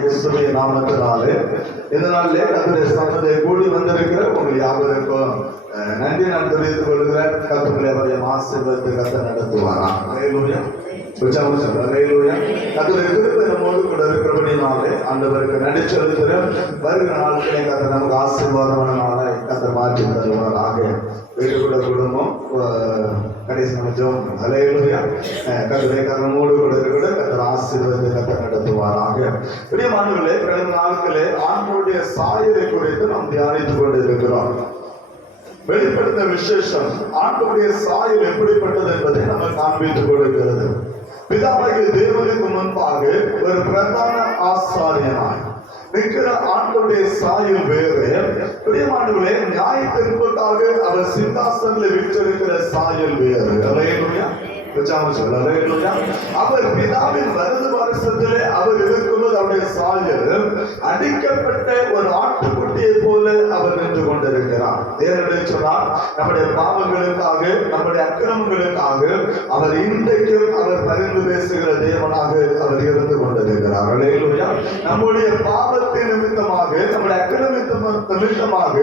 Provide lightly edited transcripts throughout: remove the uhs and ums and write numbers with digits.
இயேசுவின் நாமத்தினாலே இந்த நாளிலே கர்த்தருடைய சமூகத்தை கூடி வந்திருக்கிற உங்கள் யாவருக்கும் நன்றி நான் தெரிவித்துக் கொள்கிறேன். கர்த்தருடைய அவருடைய ஆசீர்வாதத்தை கர்த்தர் நடத்துவாராம். ஹல்லேலூயா. ஹல்லேலூயா. கர்த்தருடைய கிருபை நம்மோடு கூட இருக்கிறபடினாலே ஆண்டவருக்கு நன்றி செலுத்துகிறேன். வருகிற நாட்களை கர்த்தர் நமக்கு ஆசீர்வாதமான நாளை கர்த்தர் மாற்றி தருவாராக. வீட்டுக்குள்ள குடும்பம் கடைசி நம்ம ஜெபம். ஹல்லேலூயா. கர்த்தருடைய கரமோடு கூட இருக்கிற கர்த்தர் ஆசீர்வாதத்தை கர்த்தர் நடத்துவாராக. பிரியமானவர்களே, கடந்த நாட்களே ஆண்டவருடைய சாயலை குறித்து நாம் தியானித்துக் கொண்டு இருக்கிறோம். வெளிப்படுத்த விசேஷம் ஆண்டவருடைய சாயல் எப்படிப்பட்டது என்பதை நம்ம காண்பித்துக் கொடுக்கிறது. பிதாவாகிய தேவனுக்கு முன்பாக ஒரு பிரதான ஆசாரியனாய் நிற்கிற ஆண்டவருடைய சாயல் வேறு. பிரியமானவர்களே, நியாய தீர்ப்புக்காக அவர் சிங்காசனத்தில் வீற்றிருக்கிற சாயல் வேறு. ஹல்லேலூயா. அவர் பிதாவின் வலது வருஷத்திலே அவர் இருக்கும்போது அவருடைய சாயல் அடிக்கப்பட்ட ஒரு ஆட்டுக்குட்டியை போல அவர் நின்று கொண்டிருக்கிறார். ஏனென்று சொன்னால் நம்முடைய பாவங்களுக்காக நம்முடைய அக்கிரமங்களுக்காக அவர் இன்றைக்கும் அவர் பரிந்து பேசுகிற தேவனாக அவர் இருந்து கொண்டிருக்கிறார். ஹல்லேலூயா. நம்முடைய பாவத்தின் நிமித்தமாக நம்முடைய அக்கிரமத்தின் நிமித்தமாக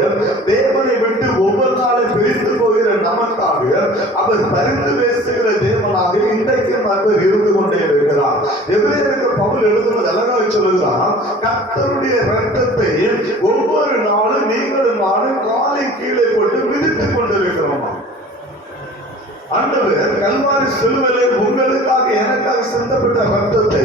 தேவனை விட்டு ஒவ்வொரு நாளும் பிரித்து போகிற நமக்காக அவர் பரிந்து பேசுகிற தேவனாக இன்றைக்கும் அவர் இருந்து கொண்டே இருக்கிறார். எபிரேயருக்கு பவுல் எழுதுவது அழகாக சொல்லுகிறார், கர்த்தருடைய இரத்தத்தை ஒவ்வொரு நாளும் நீங்களும் நானும் காலை கீழே போட்டு மிதித்துக் கொண்டிருக்கிறோம். ஆண்டவர் கல்வாரி சிலுவையிலே உங்களுக்காக எனக்காக சிந்தப்பட்ட ரத்தத்தை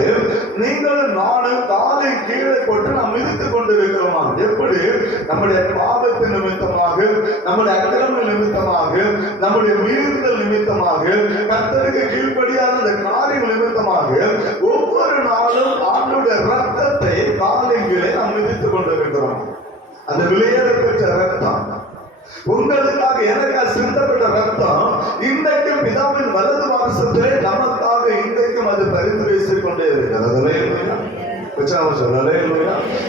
நீங்களும் நானும் காலை கீழே போட்டு நாம் மிதித்துக் கொண்டிருக்கிறோம். எப்படி? நம்முடைய பாவத்தின் நிமித்தமாக, நம்முடைய அக்கிரம நிமித்தமாக, நம்முடைய மீறுதல் நிமித்தமாக, கர்த்தருக்கு கீழ்ப்படியாத அந்த காரியம் நிமித்தமாக ஒவ்வொரு நாளும் ஆண்டவருடைய ரத்தத்தை காலை கீழே நாம் மிதித்துக் கொண்டிருக்கிறோம். அந்த விலையேற பெற்ற ரத்தம், உங்களுக்காக எனக்காக சிந்தப்பட்ட ரத்தம் இன்றைக்கும் பிதாவின் வலது வாசத்திலே நமக்காக இன்றைக்கும் அது பரிந்து பேசிக் கொண்டே இருக்கிறது.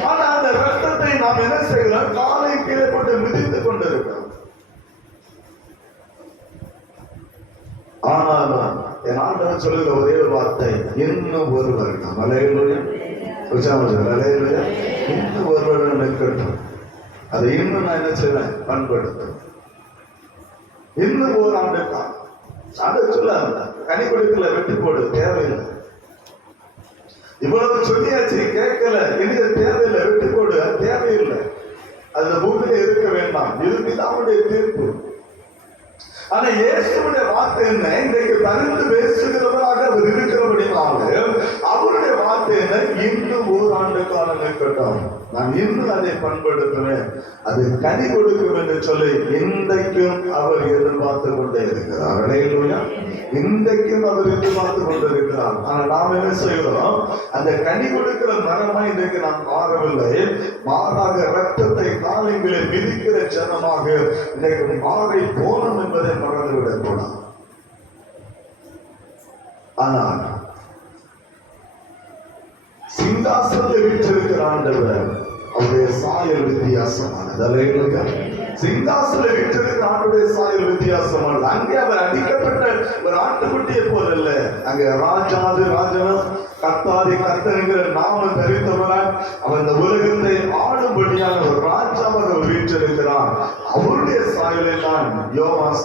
ஆனா அந்த ரத்தத்தை நாம் என்ன செய்கிறோம்? காலை கீழே போட்டு மிதித்துக் கொண்டிருக்கிறோம். ஆனாலும் என் ஆண்டவர் சொல்லுகிற ஒரே ஒரு வார்த்தை, இன்னும் ஒரு வருடம். இன்னும் ஒரு வருடம் நிற்கட்டும். அதை இன்னும் நான் என்ன செய்வேன்? பண்படுத்தும். இன்னும் ஒரு ஆண்டுக்கா அதை சொல்ல கனி கொடுக்கல, வெட்டி போடு, தேவையில்லை. இவ்வளவு சொல்லியாச்சு, கேட்கல, இனிய தேவையில்லை, வெட்டி போடு, அது தேவையில்லை. அந்த பூமியில இருக்க வேண்டாம். இது பிதாவுடைய தீர்ப்பு. ஆனா இயேசுடைய வார்த்தை என்ன? இன்றைக்கு பரிந்து பேசுகிறவராக அவர் இருக்கிறபடினால அவருடைய வார்த்தை என்ன? இன்னும் ஓராண்டு காலம் இருக்கட்டும், நான் இன்னும் அதை பண்படுத்துவேன், அது கனி கொடுக்கும் என்று சொல்லி இன்றைக்கும் அவர் எதிர்பார்த்து கொண்டே இருக்கிறார். ஹல்லேலூயா. இன்றைக்கும் அவர் எதிர்பார்த்து கொண்டிருக்கிறார். ஆனால் நாம் என்ன செய்கிறோம்? அந்த கனி கொடுக்கிற மரமா இன்றைக்கு நாம் மாறவில்லை. மாறாக ரத்தத்தை காலங்களை மிதிக்கிற ஜனமாக இன்றைக்கு மாறி போனோம் என்பதை மறந்துவிடக் கூடாது. ஆனால் சிங்காசனத்தில் வீற்றிருக்கிற ஆண்டவர் அவருடைய சாயல் வித்தியாசமானது. சிங்காசனத்தில் வீற்றிருக்கிற ஆண்டுடைய சாயல் வித்தியாசமானது. அங்கே அவர் அடிக்கப்பட்ட ஒரு ஆட்டுக்குட்டியை போல அல்ல. அங்கே ராஜாது ராஜனும் கர்த்தாதி கர்த்தனுங்கிற நாமம் தரித்தவரால் அவர் இந்த உலகத்தை ஆளும்படியான ஒரு ராஜாவாக அவர் வீற்றிருக்கிறார். அவருடைய சாயலை தான் யோவான்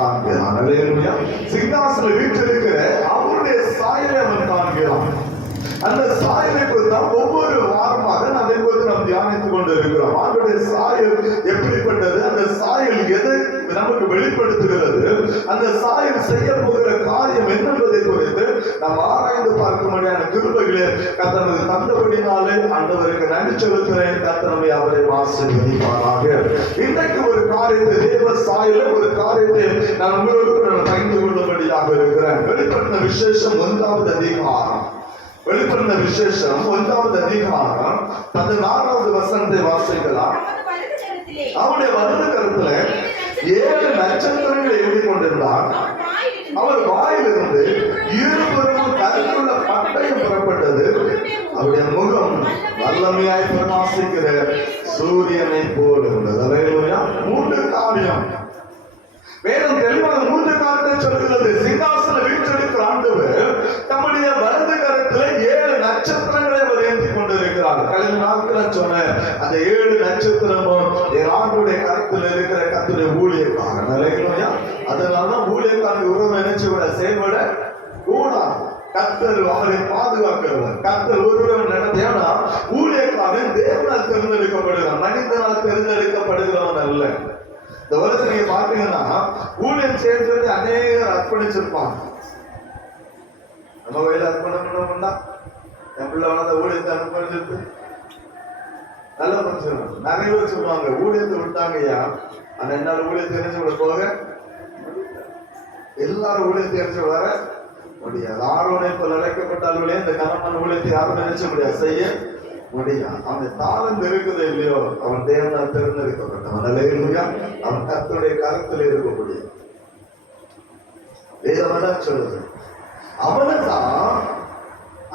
காண்கிறான். ஹல்லேலூயா. சிங்காசனத்தில் வீற்றிருக்கிற அவருடைய சாயலை அவன் காண்கிறான். அந்த சாயலை குறித்து ஒவ்வொரு வாரமாக அதை குறித்து நாம் தியானித்துக் கொண்டு இருக்கிறோம். அவருடைய சாயல் எப்படிப்பட்டது? அந்த சாயல் எதை நமக்கு வெளிப்படுத்துகிறது? அந்த சாயல் செய்ய போகிற காரியம் என்னென்பதை குறித்து நாம் ஆராய்ந்து பார்க்கும்படியான கிருபைகளை கர்த்தர் தந்தபடினாலே ஆண்டவருக்கு நன்றி செலுத்துகிறேன். கர்த்தர் அவரை ஆசீர்வதிப்பாராக. இன்றைக்கு ஒரு காரியத்தை, தேவ சாயல ஒரு காரியத்தை நான் உங்களோடு பகிர்ந்து கொள்ளும்படியாக இருக்கிறேன். வெளிப்படுத்தின விசேஷம் 1வது அதிகாரம். வெளிப்படுத்தின விசேஷம் 1வது அதிகாரம் 14வது வசனத்தை வாசிக்கலாம். அவருடைய வலது கரத்துல 7 நட்சத்திரங்களை எழுதி கொண்டிருந்தார். அவர் வாயிலிருந்து இருபுறமும் கருத்துள்ள பட்டயம் புறப்பட்டது. அவருடைய முகம் வல்லமையாய் பிரகாசிக்கிற சூரியனை போல் இருந்தது. ஹல்லேலூயா. 3 காரியம் வேதம் தெளிவாக 3 காரியத்தை சொல்கிறது. சிங்காசன வீற்றிருக்கிற ஆண்டவர் தம்முடைய வலது கரத்தில் 7 நட்சத்திரங்களை அவர் ஏந்தி கொண்டிருக்கிறார். நான் சொன்னேன், அந்த 7 நட்சத்திரமும் என் ஆண்டுடைய கருத்தில் இருக்கிற கர்த்தருடைய ஊழியக்காரன். அல்லேலூயா. அதனாலதான் ஊழியக்காரன் உறவு நினைச்சு விட செயல்பட கூடாது. கர்த்தர் அவரை பாதுகாக்கிறவர். கர்த்தர் ஒருவன் நடத்தினா ஊழியக்காரன் தேவனால் தேர்ந்தெடுக்கப்படுகிறான், மனிதனால் தேர்ந்தெடுக்கப்படுகிறவன் அல்ல. இந்த வருஷம் நீங்க பாத்தீங்கன்னா ஊழியம் சேர்ந்து அநேகர் அர்ப்பணிச்சிருப்பாங்க. நம்ம வயல அர்ப்பணம் பண்ணோம்னா என் பிள்ளை வளர்ந்த ஊழியத்தை அர்ப்பணிச்சிருக்கு நல்ல மனுஷன். நிறைய பேர் சொல்லுவாங்க ஊழியத்தை விட்டாங்கய்யா, ஆனா என்னால ஊழியத்தை தெரிஞ்சு விட போக எல்லாரும் ஊழியத்தை தெரிஞ்சு வர முடியாது. ஆரோனை போல் அழைக்கப்பட்டாலே இந்த கனமான ஊழியத்தை யாரும் நினைச்ச முடியாது, செய்ய முடியாது. அவன் தாளந்து இருக்குது இல்லையோ, அவன் தேவனால் தேர்ந்தெடுக்கப்பட்டவன். அல்லேலூயா. அவன் கர்த்தருடைய கருத்தில் இருக்க முடியும். வேதம் சொல்லுது, அவனுதான்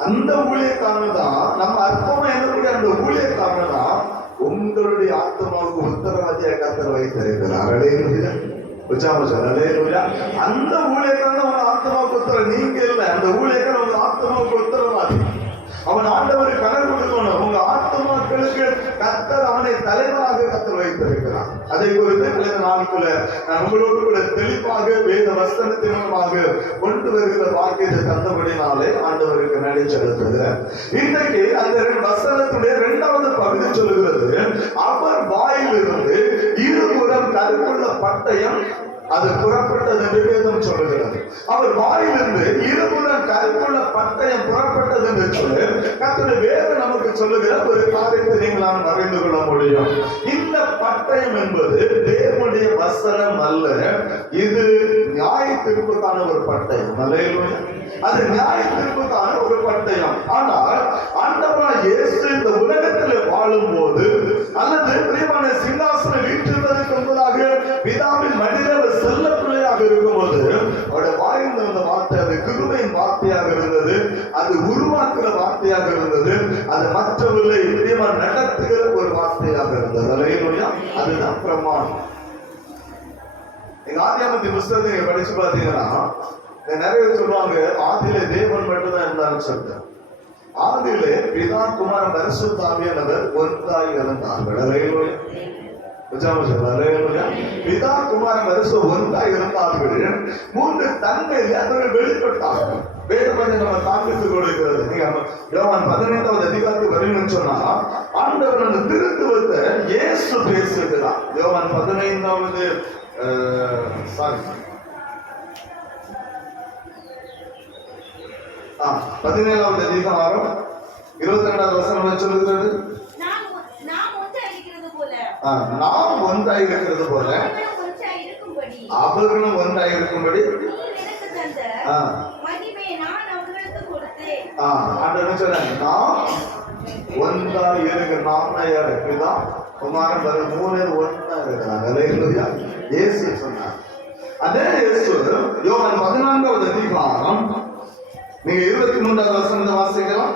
அந்த ஊழியக்காரன் தான், நம்ம அற்பமா என்னக்கூடிய அந்த ஊழியக்காரன் தான் உங்களுடைய ஆத்மாவுக்கு உத்தரவாதியாக கர்த்தர் வைத்திருக்கிறார். அல்லேலூயா. அந்த ஊழியக்காரன் உங்க ஆத்மாவுக்கு உத்தரவு, நீங்க இல்லை, அந்த ஊழியக்காரன் உங்க ஆத்மாவுக்கு உத்தரவாதி. அவன் ஆண்டவருக்கு கடன் கொடுக்கணும். உங்க ஆத்மாக்களுக்கு கர்த்தர் அவனை தலைவராக கர்த்தர் வைத்திருக்கிறார். அதை குறித்து இந்த நாளுக்குள்ள நான் உங்களோடு கூட தெளிவாக வேத வசனத்தின் மூலமாக கொண்டு வருகிற வாக்கியத்தை தந்தபடினாலே ஆண்டவருக்கு நன்றி செலுத்துகிறேன். இன்றைக்கு அந்த வசனத்துடைய 2வது பகுதி சொல்லுகிறது, அவர் வாயிலிருந்து இருபுறம் கருப்புள்ள பட்டயம் அது புறப்பட்டது என்று வேதம் சொல்லுகிறது. அவர் வாயிலிருந்து இருபுறம் கருப்புள்ள பட்டயம் புறப்பட்டது என்று சொல்லி கர்த்தருடைய வேதம் நமக்கு சொல்லுகிற ஒரு காரியத்தை நீங்கள் நாம் அறிந்து கொள்ள முடியும். இந்த பட்டயம் என்பது தேவனுடைய வசனம் அல்ல, இது நியாய தீர்ப்புக்கான ஒரு பட்டயம். அல்லேலூயா. அது நியாய தீர்ப்புக்கான ஒரு பட்டயம். ஆனால் ஆண்டவராகிய இயேசு இந்த உலகத்தில் வாழும் போது அல்லது பிரியமான சிங்காசன வீற்றிருப்பதற்கு முன்பதாக பிதாவின் மடியில் செல்ல பிள்ளையாக இருக்கும்போது அவருடைய வாயில் வந்த வார்த்தை அது கிருபையின் வார்த்தையாக இருந்தது, அது உருவாக்குற வார்த்தையாக இருந்தது, அது மற்றவர்களை பிரியமான நடத்துகிற ஒரு வார்த்தையாக இருந்தது. அல்லேலூயா. அதுதான் பிரமாணம். எங்க ஆதியாகமத்தின் புத்தகத்தை நீங்க படிச்சு பாத்தீங்கன்னா நிறைய சொல்லுவாங்க ஆதியிலே தேவன் மட்டும்தான் இருந்தாலும் சொல்றேன். ஆதியிலே பிதா குமாரன் பரிசுத்த ஆவியானவர் ஒன்றாய் இருந்தார்கள். அல்லேலூயா. பிதா குமாரன் பரிசுத்த ஒன்றாய் இருந்தார்கள். 3 தன்மையிலே அவர்கள் வெளிப்பட்டார்கள். வேதம் நம்ம காண்பித்து கொடுக்கிறது. நீங்க யோவான் 15வது அதிகாரத்துக்கு வரணும்னு சொன்னா ஆண்டவர் அந்த திருத்துவத்தை இயேசு பேசுகிறார். யோவான் 15வது 17வது அதிகாரம் 22வது வசனம் சொல்லுகிறது, நாம் ஒன்றாய் இருக்கிறது போல அவர்களும் ஒன்றாய் இருக்கும்படி ஆண்டவர் சொல்றாங்க, நாம் ஒன்றாய் இருக்கிற நாம யாருக்குதான் குமாரன் 3 பேர் ஒன்றா இருக்கிறாங்க. அல்லேலூயா. இயேசு சொன்னார். அதே இயேசு யோவான் 14வது அதிகாரம் நீங்க 23வது வசனத்தை வாசிக்கலாம்.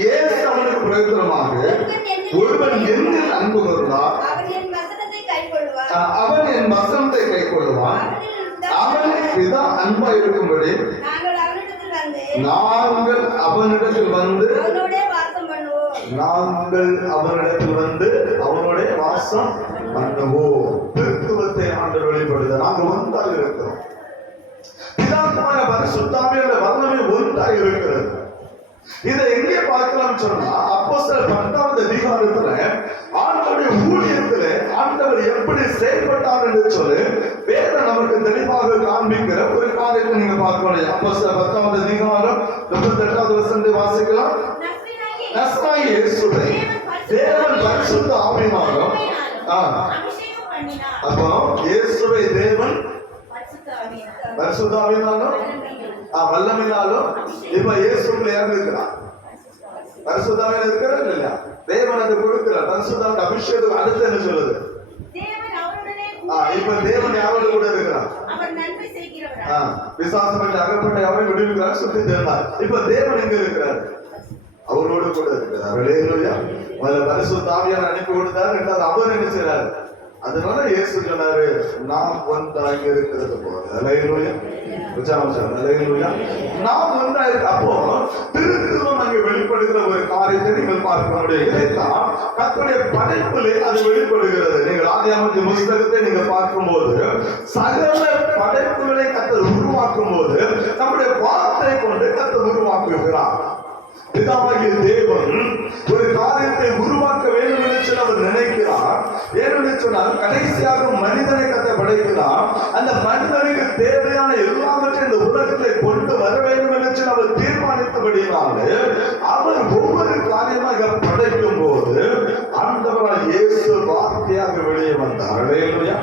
இயேசு அவனுக்கு பிரயோஜனமாக ஒருவன் என்னில் அன்பு கூர்ந்தால் அவன் என் வசனத்தை கைக்கொள்வான், அவனை பிதா அன்பா இருக்கும்படி நாங்கள் அவனிடத்தில் வந்து அவனுடைய வாசம் பண்ணுவோம். திருத்துவத்தை ஆண்டவர் வெளிப்படுத்த நாங்கள் ஒன்றாக இருக்கிறோம். பிதாக்குமான பரிசுத்த ஆவியானவர் வல்லமை ஒன்றாக இருக்கிறது. இதை எங்கே பார்க்கலாம் சொன்னா அப்போஸ்தலர் 10வது அதிகாரத்துல ஆண்டவருடைய ஊழியத்துல ஆண்டவர் எப்படி செயல்பட்டார் என்று சொல்லி வேதம் நமக்கு தெளிவாக காண்பிக்கிற ஒரு காரியத்தை நீங்க பார்க்கணும். அப்போஸ்தலர் 10வது அதிகாரம் 38வது வசனத்தை வாசிக்கலாம். நஸ்ராயி இயேசுவை தேவன் பரிசுத்த ஆவியினாலும் அப்போ இயேசுவை தேவன் பரிசுத்த ஆவியினாலும் வல்லமையினாலும் இப்ப இயேசுக்குள்ள இறந்திருக்கிறார். பரிசுத்தாவில இருக்கிறார் இல்லையா? தேவன் அதை கொடுக்கிறார். பரிசுத்தாவின் அபிஷேகம் அடுத்து என்ன சொல்லுது? இப்ப தேவன் யாரோட கூட இருக்கிறார்? பிசாசுகளில் அகப்பட்ட யாரையும் விடுவிக்கிறார், சுத்தி தேர்ந்தார். இப்ப தேவன் எங்க இருக்கிறார்? அவரோடு கூட இருக்கிறார். அல்லேலூயா. முதல்ல பரிசுத்த ஆவியானவர் அனுப்பி கொடுத்தார், 2வது அவர் என்ன செய்றார்? அதனால இயேசு சொன்னாரு, நாம் ஒன்றாக இருக்கிறது போல. அல்லேலூயா. நாம் ஒன்றாயிருக்கு. அப்போ திருத்துவம் அங்கே வெளிப்படுகிற ஒரு காரியத்தை நீங்கள் பார்க்க இதைத்தான் கர்த்தருடைய படைப்பிலே அது வெளிப்படுகிறது. நீங்கள் ஆதியாகமத்தின் புத்தகத்தை நீங்க பார்க்கும்போது சகல படைப்புகளை கர்த்தர் உருவாக்கும் போது நம்முடைய வார்த்தை கொண்டு கர்த்தர் உருவாக்குகிறார். பிதாவாகிய தேவன் ஒரு காரியத்தை உருவாக்க வேண்டும் என்று அவர் நினைக்கிறார். ஏனென்று சொன்னால் கடைசியாக மனிதனை கர்த்தர் படைக்கிறார். அந்த மனிதனுக்கு தேவையான எல்லாவற்றையும் இந்த உலகத்தை கொண்டு வர வேண்டும் என்று அவர் தீர்மானித்தபடினாலே அவர் ஒவ்வொரு காரியமாக படைக்கும் போது ஆண்டவரால் இயேசு வார்த்தையாக வெளியே வந்தார். அல்லேலூயா.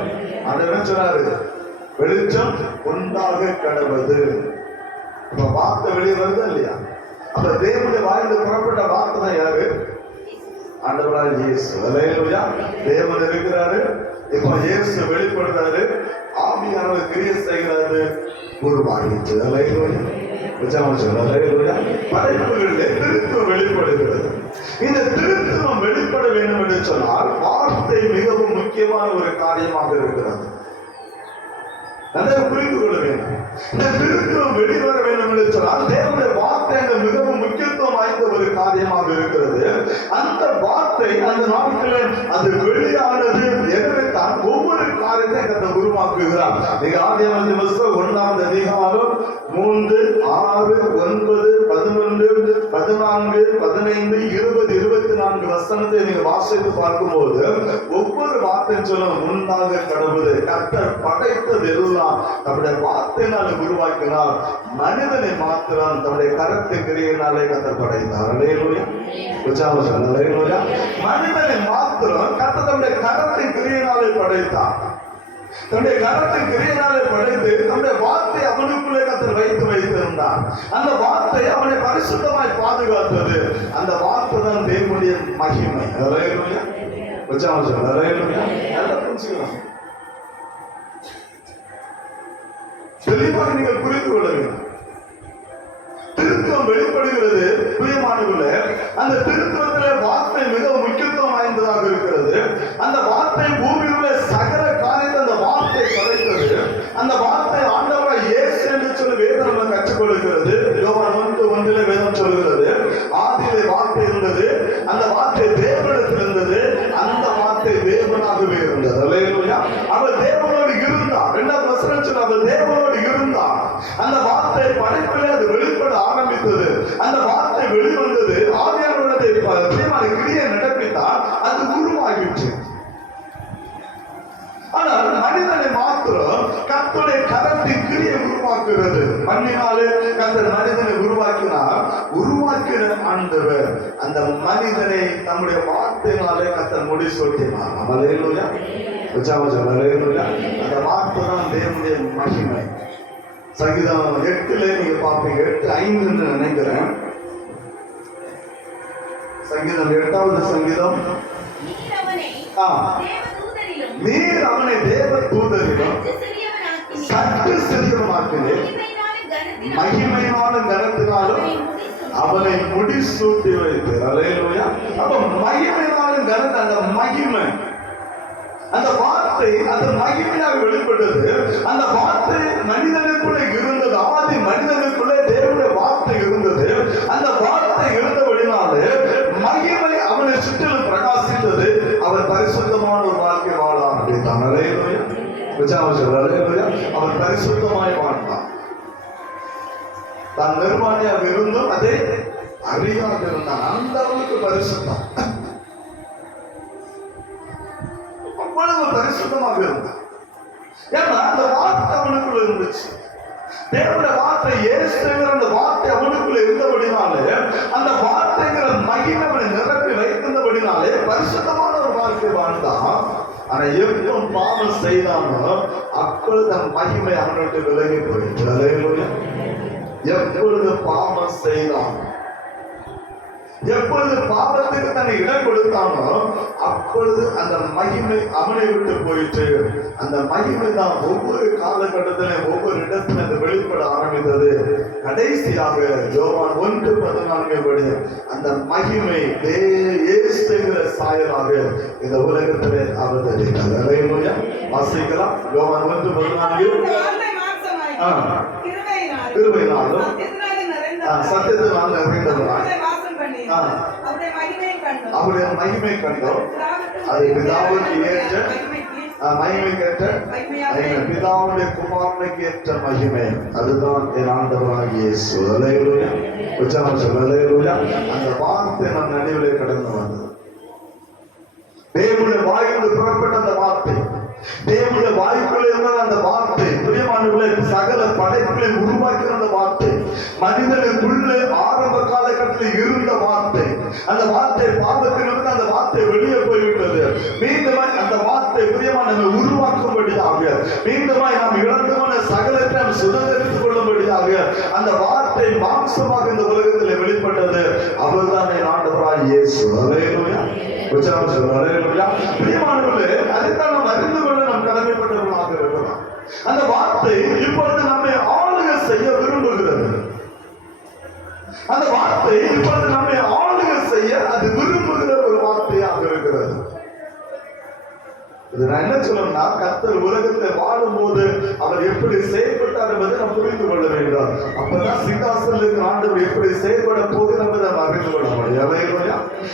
ஆண்டவர் சொன்னாரு, வெளிச்சம் உண்டாக கடவுது. இப்ப வார்த்தை வெளியே வருது இல்லையா? அப்ப தேவனுடைய வாயிலிருந்து புறப்பட்ட வார்த்தை தான் யாரு? ஆண்டவராக இயேசு. அல்லேலூயா. தேவன் இருக்கிறாரு. இப்போ இயேசு வெளிப்படுறாரு. ஆவியானவர் கிரியை செய்கிறாரு. உருவாகிச்சு. அல்லேலூயா. அல்லேலூயா. படைப்புகளிலே திருத்துவம் வெளிப்படுகிறது. இந்த திருத்துவம் வெளிப்பட வேண்டும் என்று சொன்னால் வார்த்தை மிகவும் முக்கியமான ஒரு காரியமாக இருக்கிறது. அதை புரிந்து கொள்ள வேண்டும். இந்த திருத்துவம் வெளிவர வேண்டும் என்று சொன்னால் தேவனுடைய வார்த்தை மிகவும் முக்கியத்துவம் வாய்ந்த ஒரு காரியமாக இருக்கிறது. அந்த வார்த்தை அந்த நாட்களில் அது வெளியானது. எனவே தான் ஒவ்வொரு காரியத்தை கர்த்தர் உருவாக்குகிறார். நீங்க ஆதியாகமத்தின் புத்தகம் 1ஆம் அதிகாரம் 3, 6, 9, 11, 14, 15, 20, 24 வசனத்தை நீங்க வாசித்து பார்க்கும்போது ஒவ்வொரு வார்த்தையும் சொல்ல முன்னாக கடவுளை கர்த்தர் படைத்தது எல்லாம் தம்முடைய வார்த்தையினால் உருவாக்கினார். மனிதனை மாத்திரம் தம்முடைய கரத்தை கிரியினாலே கர்த்தர் படைத்தார். அல்லேலூயா. அல்லேலூயா. மனிதனை மாத்திரம் கர்த்தர் தம்முடைய கரத்தை கிரியினாலே படைத்தார். தன்னுடைய கரத்தை கிரியினாலே படைத்து தன்னுடைய வார்த்தை அவனுக்குள்ளே கர்த்தர் வைத்திருந்தார். அந்த வார்த்தை அவனை பரிசுத்தமாய் பாதுகாத்தது. அந்த வார்த்தை தான் தேவனுடைய மகிமை. அல்லேலூயா. அல்லேலூயா. நல்லா புரிஞ்சுக்கலாம். தெளிவாக நீங்கள் புரிந்து கொள்ள வேண்டும். திருத்துவம் வெளிப்படுகிறது. பிரியமானவர்களே, அந்த திருத்துவத்திலே வார்த்தை மிக முக்கியத்துவம் வாய்ந்ததாக இருக்கிறது. அந்த வார்த்தை பூமியில் உள்ள சகல காரியத்தை அந்த வார்த்தை படைத்தது. அந்த வார்த்தை ஆண்டவராய் இயேசு என்று சொல்லி வேதம் நம்ம கற்றுக் கொடுக்கிறது. யோவான் 1:1 வேதம் சொல்கிறது, ஆதியிலே வார்த்தை இருந்தது, அந்த வார்த்தை தேவனிடத்தில் இருந்தது, அந்த வார்த்தை தேவனாகவே இருந்தது. அல்லேலூயா. அவர் தேவனோடு இருந்தார். 2ஆம் வசனம் சொல்ல அவர் தேவனோடு இருந்தார். அந்த வார்த்தை படைப்பிலே அது வெளிப்பட ஆரம்பித்தது. அந்த வார்த்தை வெளிவந்தது. ஆவியானவருடைய கிரியை நடப்பித்தால் அது உருவாகிற்று. ஆனால் மனிதனை மாத்திரம் கர்த்தருடைய கரத்தின் கிரியை உருவாக்குகிறது. மண்ணினாலே கர்த்தர் மனிதனை உருவாக்கினார். உருவாக்கின ஆண்டவர் அந்த மனிதனை தம்முடைய வார்த்தையினாலே கர்த்தர் முடிசூட்டினார். அல்லேலூயா. அல்லேலூயா. அந்த வார்த்தை தான் தேவனுடைய மகிமை. சங்கீதம் 8 நீங்க பார்ப்பீங்க. 8:5 நினைக்கிறேன். சங்கீதம் 8வது சங்கீதம். நீர் அவனை தேவ தூதரிலும் சற்று சிறியவனாக்கினீர், மகிமையான கனத்தினாலும் அவனை முடிசூட்டி வைத்தீர். அல்லேலூயா. அப்ப மகிமையான கனத்து, அந்த மகிமை, அந்த வார்த்தை அந்த மகிமையாக வெளிப்பட்டது. அந்த வார்த்தை மனிதனுக்குள்ளே இருந்தது. ஆதி மனிதனுக்குள்ளே தேவனுடைய வார்த்தை இருந்தது. அந்த வார்த்தை இருந்தபடினாலே மகிமை அவனை சுற்றிலும் பிரகாசித்தது. அவர் பரிசுத்தமான ஒரு வாழ்க்கை வாழ ஆரம்பித்தார். அல்லேலூயா. அல்லேலூயா. அவர் பரிசுத்தமாய் வாழ்ந்தார். தான் நிர்மாணியாக இருந்தும் அதை அறியாக இருந்தான். அந்த அளவுக்கு பரிசுத்தம். அவ்வளவு பரிசுத்தமாக இருந்தார். ஏன்னா அந்த வார்த்தை அவனுக்குள்ள இருந்துச்சு. தேவனுடைய வார்த்தை இயேசுங்கிற அந்த வார்த்தை அவனுக்குள்ள இருந்தபடினாலே அந்த வார்த்தைங்கிற மகிமை அவனை நிரப்பி வைத்திருந்தபடினாலே பரிசுத்தமான ஒரு வாழ்க்கை வாழ்ந்தான். ஆனா எப்போ பாவம் செய்தானோ அப்பொழுது அந்த மகிமை அவனுக்கு விலகி போயிட்டு. எப்பொழுது பாவம் செய்தான், எப்பொழுது பாவத்துக்கு தன்னை இடம் கொடுத்தானோ அப்பொழுது அந்த மகிமை அவனை விட்டு போயிட்டு. அந்த மகிமை தான் ஒவ்வொரு காலகட்டத்திலும் ஒவ்வொரு இடத்திலும் அந்த வெளிப்பட ஆரம்பித்தது. கடைசியாக யோவான் 1:14 படி அந்த மகிமை இயேசுங்கிற சாயலாக இந்த உலகத்திலே அவதரித்தது. அல்லேலூயா. வாசிக்கலாம். யோவான் 1:14. கிருபையினாலும் சத்தியத்தினால் நிறைந்தவராய் அவருடைய மகிமை கண்டோம். அது பிதாவுக்கு ஏற்ற மகிமைக்கேற்ற பிதாவுடைய குமாரனுக்கு ஏற்ற மகிமை. அதுதான் என் ஆண்டவராகிய இயேசு. அல்லேலூயா. உச்சரித்து சொல்லுங்க அல்லேலூயா. அந்த வார்த்தை நம் நடுவிலே கடந்து வந்தது. தேவனுடைய வாயிலிருந்து புறப்பட்ட அந்த வார்த்தை, தேவனுடைய வாய்க்குள்ள இருந்த அந்த வார்த்தை, பிரியமானவர்களே, சகல படைப்புகளை உருவாக்கிற அந்த வார்த்தை, மனிதனுக்குள்ளே ஆரம்ப காலகட்டத்தில் இருந்த வார்த்தை, அந்த வார்த்தை பாவத்திலிருந்து அந்த வார்த்தை வெளியே போய்விட்டது. மீண்டுமாய் அந்த வார்த்தை பிரியமானவர்களை உருவாக்கும்படியாக, மீண்டுமாய் நாம் இழந்தமான சகலத்தை நாம் சுதந்திரித்துக் கொள்ளும்படியாக அந்த வார்த்தை மாம்சமாக இந்த உலகத்தில் வெளிப்பட்டது. அவர்தான் என் ஆண்டவராகிய இயேசு. அல்லேலூயா. பிரியமானவர்களே, அதைத்தான் நாம் அறிந்து கொள்ள நாம் கடமைப்பட்டவர்களாக இருக்கிறோம். அந்த வார்த்தை இப்பொழுது நம்மை ஆளுகை செய்ய விரும்புகிறது. அந்த வார்த்தை இப்பொழுது நம்மை ஆளுகை செய்ய அது விரும்புகிற ஒரு வார்த்தையாக இருக்கிறது. இது நான் என்ன சொல்லணும்னா, கர்த்தர் உலகத்தை வாழும் போது அவர் எப்படி செயல்பட்டார் என்பதை நாம் புரிந்து கொள்ள வேண்டும். அப்பதான் சிங்காசனத்துக்கு ஆண்டவர் எப்படி செயல்பட போது நம்ம அதை அறிந்து கொள்ள முடியும்.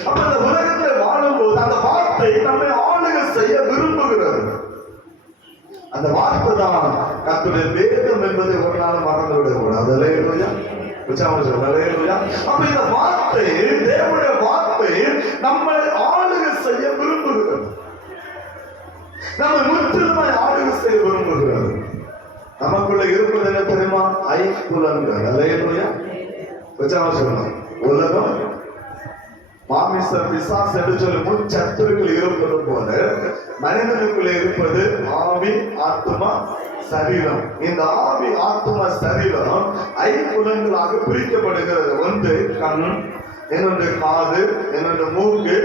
அப்ப அந்த உலகத்தை வாழும் போது அந்த வார்த்தை நம்மை ஆளுகை செய்ய விரும்புகிறது. அந்த வார்த்தை தான் கர்த்தருடைய வேதம் என்பதை ஒரு நாள் மறந்து விடக்கூடாது. அல்லேலூயா. அப்ப இந்த வார்த்தை, தேவனுடைய வார்த்தை நம்மை ஆளுகை செய்ய விரும்புகிறது. நம்ம முற்றிலுமாய் ஆளுகை செய்ய விரும்புகிறது. நமக்குள்ள இருப்பது என்ன தெரியுமா? ஐம்புலன்கள். அல்லேலூயா. உலகம், மாமிச, பிசாசு என்று சொல்லி முச்சத்துருக்கள் இருப்பது போல மனிதனுக்குள்ளே இருப்பது ஆவி, ஆத்மா, சரீரம். இந்த ஆவி, ஆத்மா, சரீரம் ஐம்புலன்களாக பிரிக்கப்படுகிறது. ஒன்று கண், இன்னொன்று காது, இன்னொன்று மூக்கு,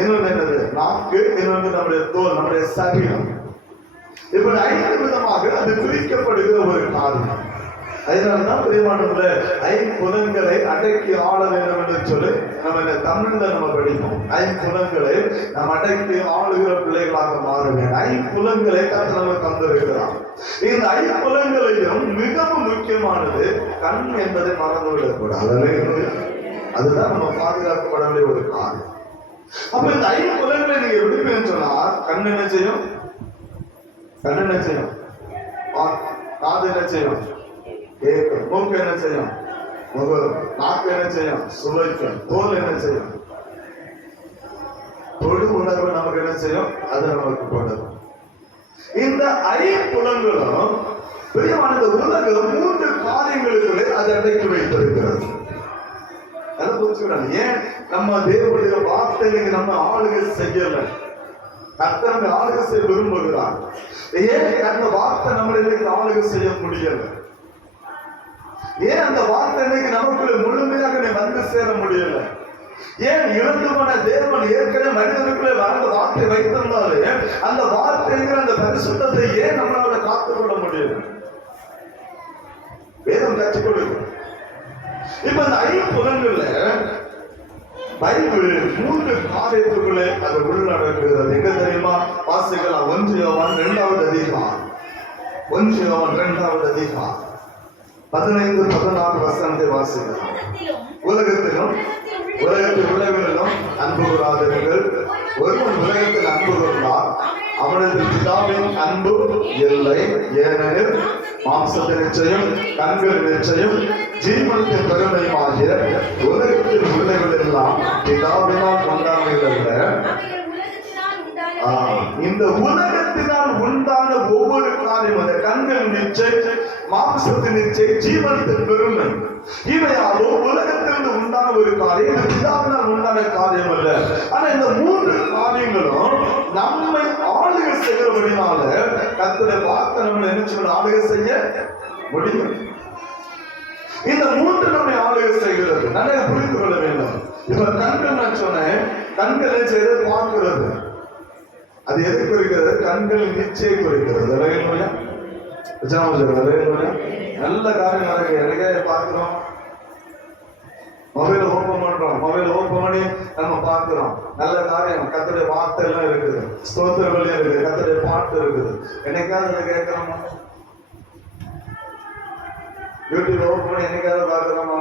இன்னொன்று என்னது நாக்கு, இன்னொன்று நம்முடைய தோல், நம்முடைய சரீரம். இப்படி 5 விதமாக அது பிரிக்கப்படுகிற ஒரு காரணம். அதனாலதான் பிரியமானவர்களே, ஐம்புலன்களை அடக்கி ஆள வேண்டும் என்று சொல்லி நம்ம இந்த தமிழ்ல நம்ம படிப்போம். ஐம்புலன்களை நாம் அடக்கி ஆளுகிற பிள்ளைகளாக மாற வேண்டும். ஐம்புலன்களை கர்த்தர் நமக்கு தந்திருக்கிறார். இந்த ஐம்புலன்களையும் மிகவும் முக்கியமானது கண் என்பதை மறந்துவிடக்கூடாது. அதுதான் நம்ம பாதுகாக்கப்பட வேண்டிய ஒரு காரியம். அப்ப இந்த ஐம்புலன்களை நீங்க விடுப்பீங்கன்னு சொன்னா, கண் என்ன செய்யும்? கண் என்ன செய்யும்? காது என்ன செய்யும்? கேட்கும். மூக்கு என்ன செய்யும்? நாக்கு என்ன செய்யும்? சுவைக்கும். தோல் என்ன செய்யும்? தொடு உணர்வு நமக்கு என்ன செய்யும்? அது நமக்கு படும். இந்த ஐம்புலன்களும் பிரியமான உலகம் 3 காரியங்களுக்குள்ளே அதை அடக்கி வைத்திருக்கிறது. ஏன் நம்ம தேவனுடைய வார்த்தையை நம்ம ஆளுகை செய்யல? கர்த்தர் ஆளுகை செய்ய விரும்புகிறார். ஏன் அந்த வார்த்தை நம்ம இன்னைக்கு ஆளுகை செய்ய முடியல? ஏன் அந்த வார்த்தை இன்னைக்கு நமக்குள்ள முழுமையாக வந்து சேர முடியல? ஏன் இழந்துமான தேவன் ஏற்கனவே மனிதனுக்குள்ளே வாழ்ந்த வார்த்தை வைத்திருந்தாலே அந்த வார்த்தைங்கிற அந்த பரிசுத்தத்தை ஏன் நம்மளால காத்துக்கொள்ள முடியல? வேதம் கற்றுக் கொடுக்கும். இப்ப இந்த ஐம்புலன்கள்ல பைபிள் 3 காரியத்துக்குள்ளே அது உள்ளடக்குகிறது. எங்க தெரியுமா? வாசிக்கலாம். 1 யோவான் 2வது அதிகாரம், 1 யோவான் 2வது அதிகாரம் 15-16 வசனத்தை வாசிக்கலாம். உலகத்திலும் உலகத்தில் உள்ளவர்களிலும் அன்பு கூறாதீர்கள். ஒருவன் உலகத்தில் அன்பு கொண்டால் அவனது பிதாவின் அன்பு இல்லை. ஏனெனில் மாம்சத்தின் நிச்சயம், கண்கள் நிச்சயம், ஜீவனத்தின் பெருமையுமாகிய உலகத்தில் உள்ளவர்கள் எல்லாம் பிதாவினால் உண்டானதல்ல, இந்த உலகத்தினால் உண்டான ஒவ்வொரு காரியம், அந்த கண்கள் நிச்சயம், மாம்சத்தின் நிச்சயம், ஜீவனத்தின் பெருமை, இவையாவோ உலகத்திலிருந்து உண்டான ஒரு காரியம், இந்த பிதாவினால் உண்டான காரியம் அல்ல. ஆனா இந்த 3 காரியங்களும் நம்மை ஆளுகை செய்கிறபடினால கர்த்தருடைய வார்த்தை நம்ம என்ன செய்யணும்? ஆளுகை செய்ய முடியும். இந்த 3 நம்மை ஆளுகை செய்கிறது. நல்லா புரிந்து கொள்ள வேண்டும். இப்ப கண்கள் நான் சொன்னேன், கண்களை செய்து பார்க்கிறது. அது எது குறிக்கிறது? கண்கள் நிச்சயம் குறிக்கிறது. நல்ல காரியம் நடக்குது. எனக்கே பார்க்கிறோம், மொபைல் ஓபன் பண்றோம், மொபைல் ஓபன் பண்ணி நம்ம பார்க்கிறோம். நல்ல காரியம், கர்த்தருடைய வார்த்தை எல்லாம் இருக்குது, ஸ்தோத்திரம் இருக்குது, கர்த்தருடைய பாட்டு இருக்குது. என்னைக்காவது அதை கேட்கிறோமா? யூடியூப் ஓப்பன் பண்ணி என்னைக்காவது பார்க்கலாமா?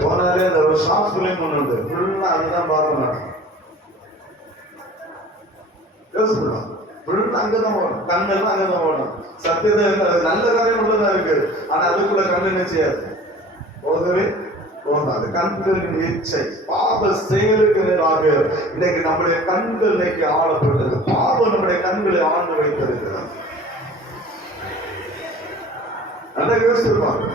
போனாலே அந்த ஒரு ஷார்ட் ஃபிலிம் ஒன்று உண்டு, ஃபுல்லா அதுதான் பார்க்கணும். யோசிக்கலாம், ஃபுல்லா அங்கதான் ஓடும், கண்ணெல்லாம் அங்கதான் ஓடும். சத்தியத்தை அது நல்ல காரியம் உள்ளதா இருக்கு, ஆனா அதுக்குள்ள கண்ணு என்ன செய்யாது, போகவே போகாது. கண்களின் இச்சை பாவ செயலுக்கு நேராக இன்னைக்கு நம்முடைய கண்கள் இன்னைக்கு ஆளப்பட்டது. பாவம் நம்முடைய கண்களை ஆண்டு வைத்திருக்கிறது. நல்லா யோசிச்சிருப்பாங்க.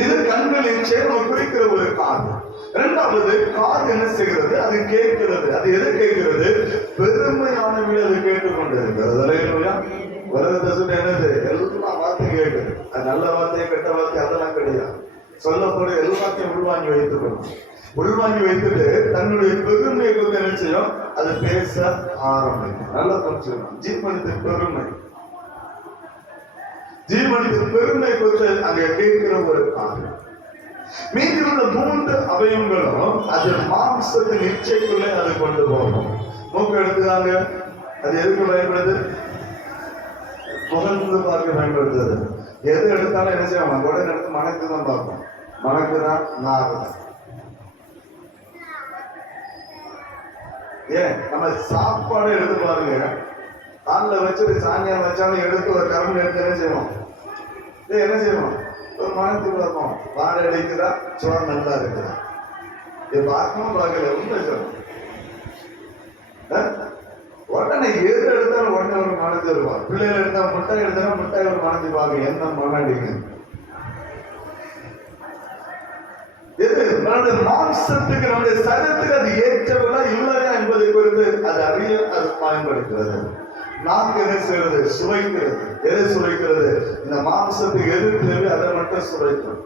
இது கண்களின் சேவை குறிக்கிற ஒரு காது. இரண்டாவது, காது என்ன செய்கிறது? அது கேட்கிறது. அது எதை கேட்கிறது? பெருமையானவர்கள் அது கேட்டுக்கொண்டிருக்கிறது. உலகத்தை சொல்லி என்னது? எல்லா வார்த்தையும் கேட்குது. அது நல்ல வார்த்தை கெட்ட வார்த்தை அதெல்லாம் கிடையாது. சொல்லக்கூடிய எல்லாத்தையும் உள்வாங்கி வைத்துக் கொள்ளும். உள்வாங்கி வைத்துட்டு தன்னுடைய பெருமையை குறித்து என்ன செய்யும்? அது பேச ஆரம்பிக்கும். நல்லா கொஞ்சம் ஜீவனத்தின் பெருமை, ஜீவனத்தின் பெருமை குறித்து அங்கே கேட்கிற ஒரு காரியம். மீதி உள்ள 3 அவயங்களும் அது மாம்சத்தின் இச்சைக்குள்ளே அது கொண்டு போகும். மூக்கு எடுத்துக்காங்க, அது எதுக்கு பயன்படுது? புகழ்ந்து பார்க்க பயன்படுத்துறது. எது எடுத்தாலும் என்ன செய்வாங்க? உடனே எடுத்து மனக்கு தான் பார்ப்போம். மனக்குதான் நாகுதான். ஏன் நம்ம சாப்பாடு எடுத்து பாருங்க, காலில் வச்சுட்டு சாயங்காலம் வச்சாலும் எடுத்து ஒரு கரும்பு எடுத்து என்ன செய்வோம்? என்ன செய்வோம்? ஒரு மனத்துக்கு பார்ப்போம். வாடை அடிக்குதா, சோறு நல்லா இருக்குதா? இது பார்க்கணும் பார்க்கல, உண்மை சொல்லும். உடனே எது எடுத்தாலும் உடனே ஒரு மனத்து இருப்பான். பிள்ளைகள் எடுத்தா முட்டாய் எடுத்தா முட்டாய் ஒரு மனத்து பார்க்க என்ன மன அடிக்கு. எது நம்முடைய மாம்சத்துக்கு நம்முடைய சரீரத்துக்கு அது ஏற்றவர்களா இல்லையா என்பதை குறித்து அது அறிய அது பயன்படுகிறது. நாக்கு எதை செய்வது? சுவைக்கிறது. எதை சுவைக்கிறது? இந்த மாம்சத்துக்கு எது தேவை அதை மட்டும் சுவைக்கும்.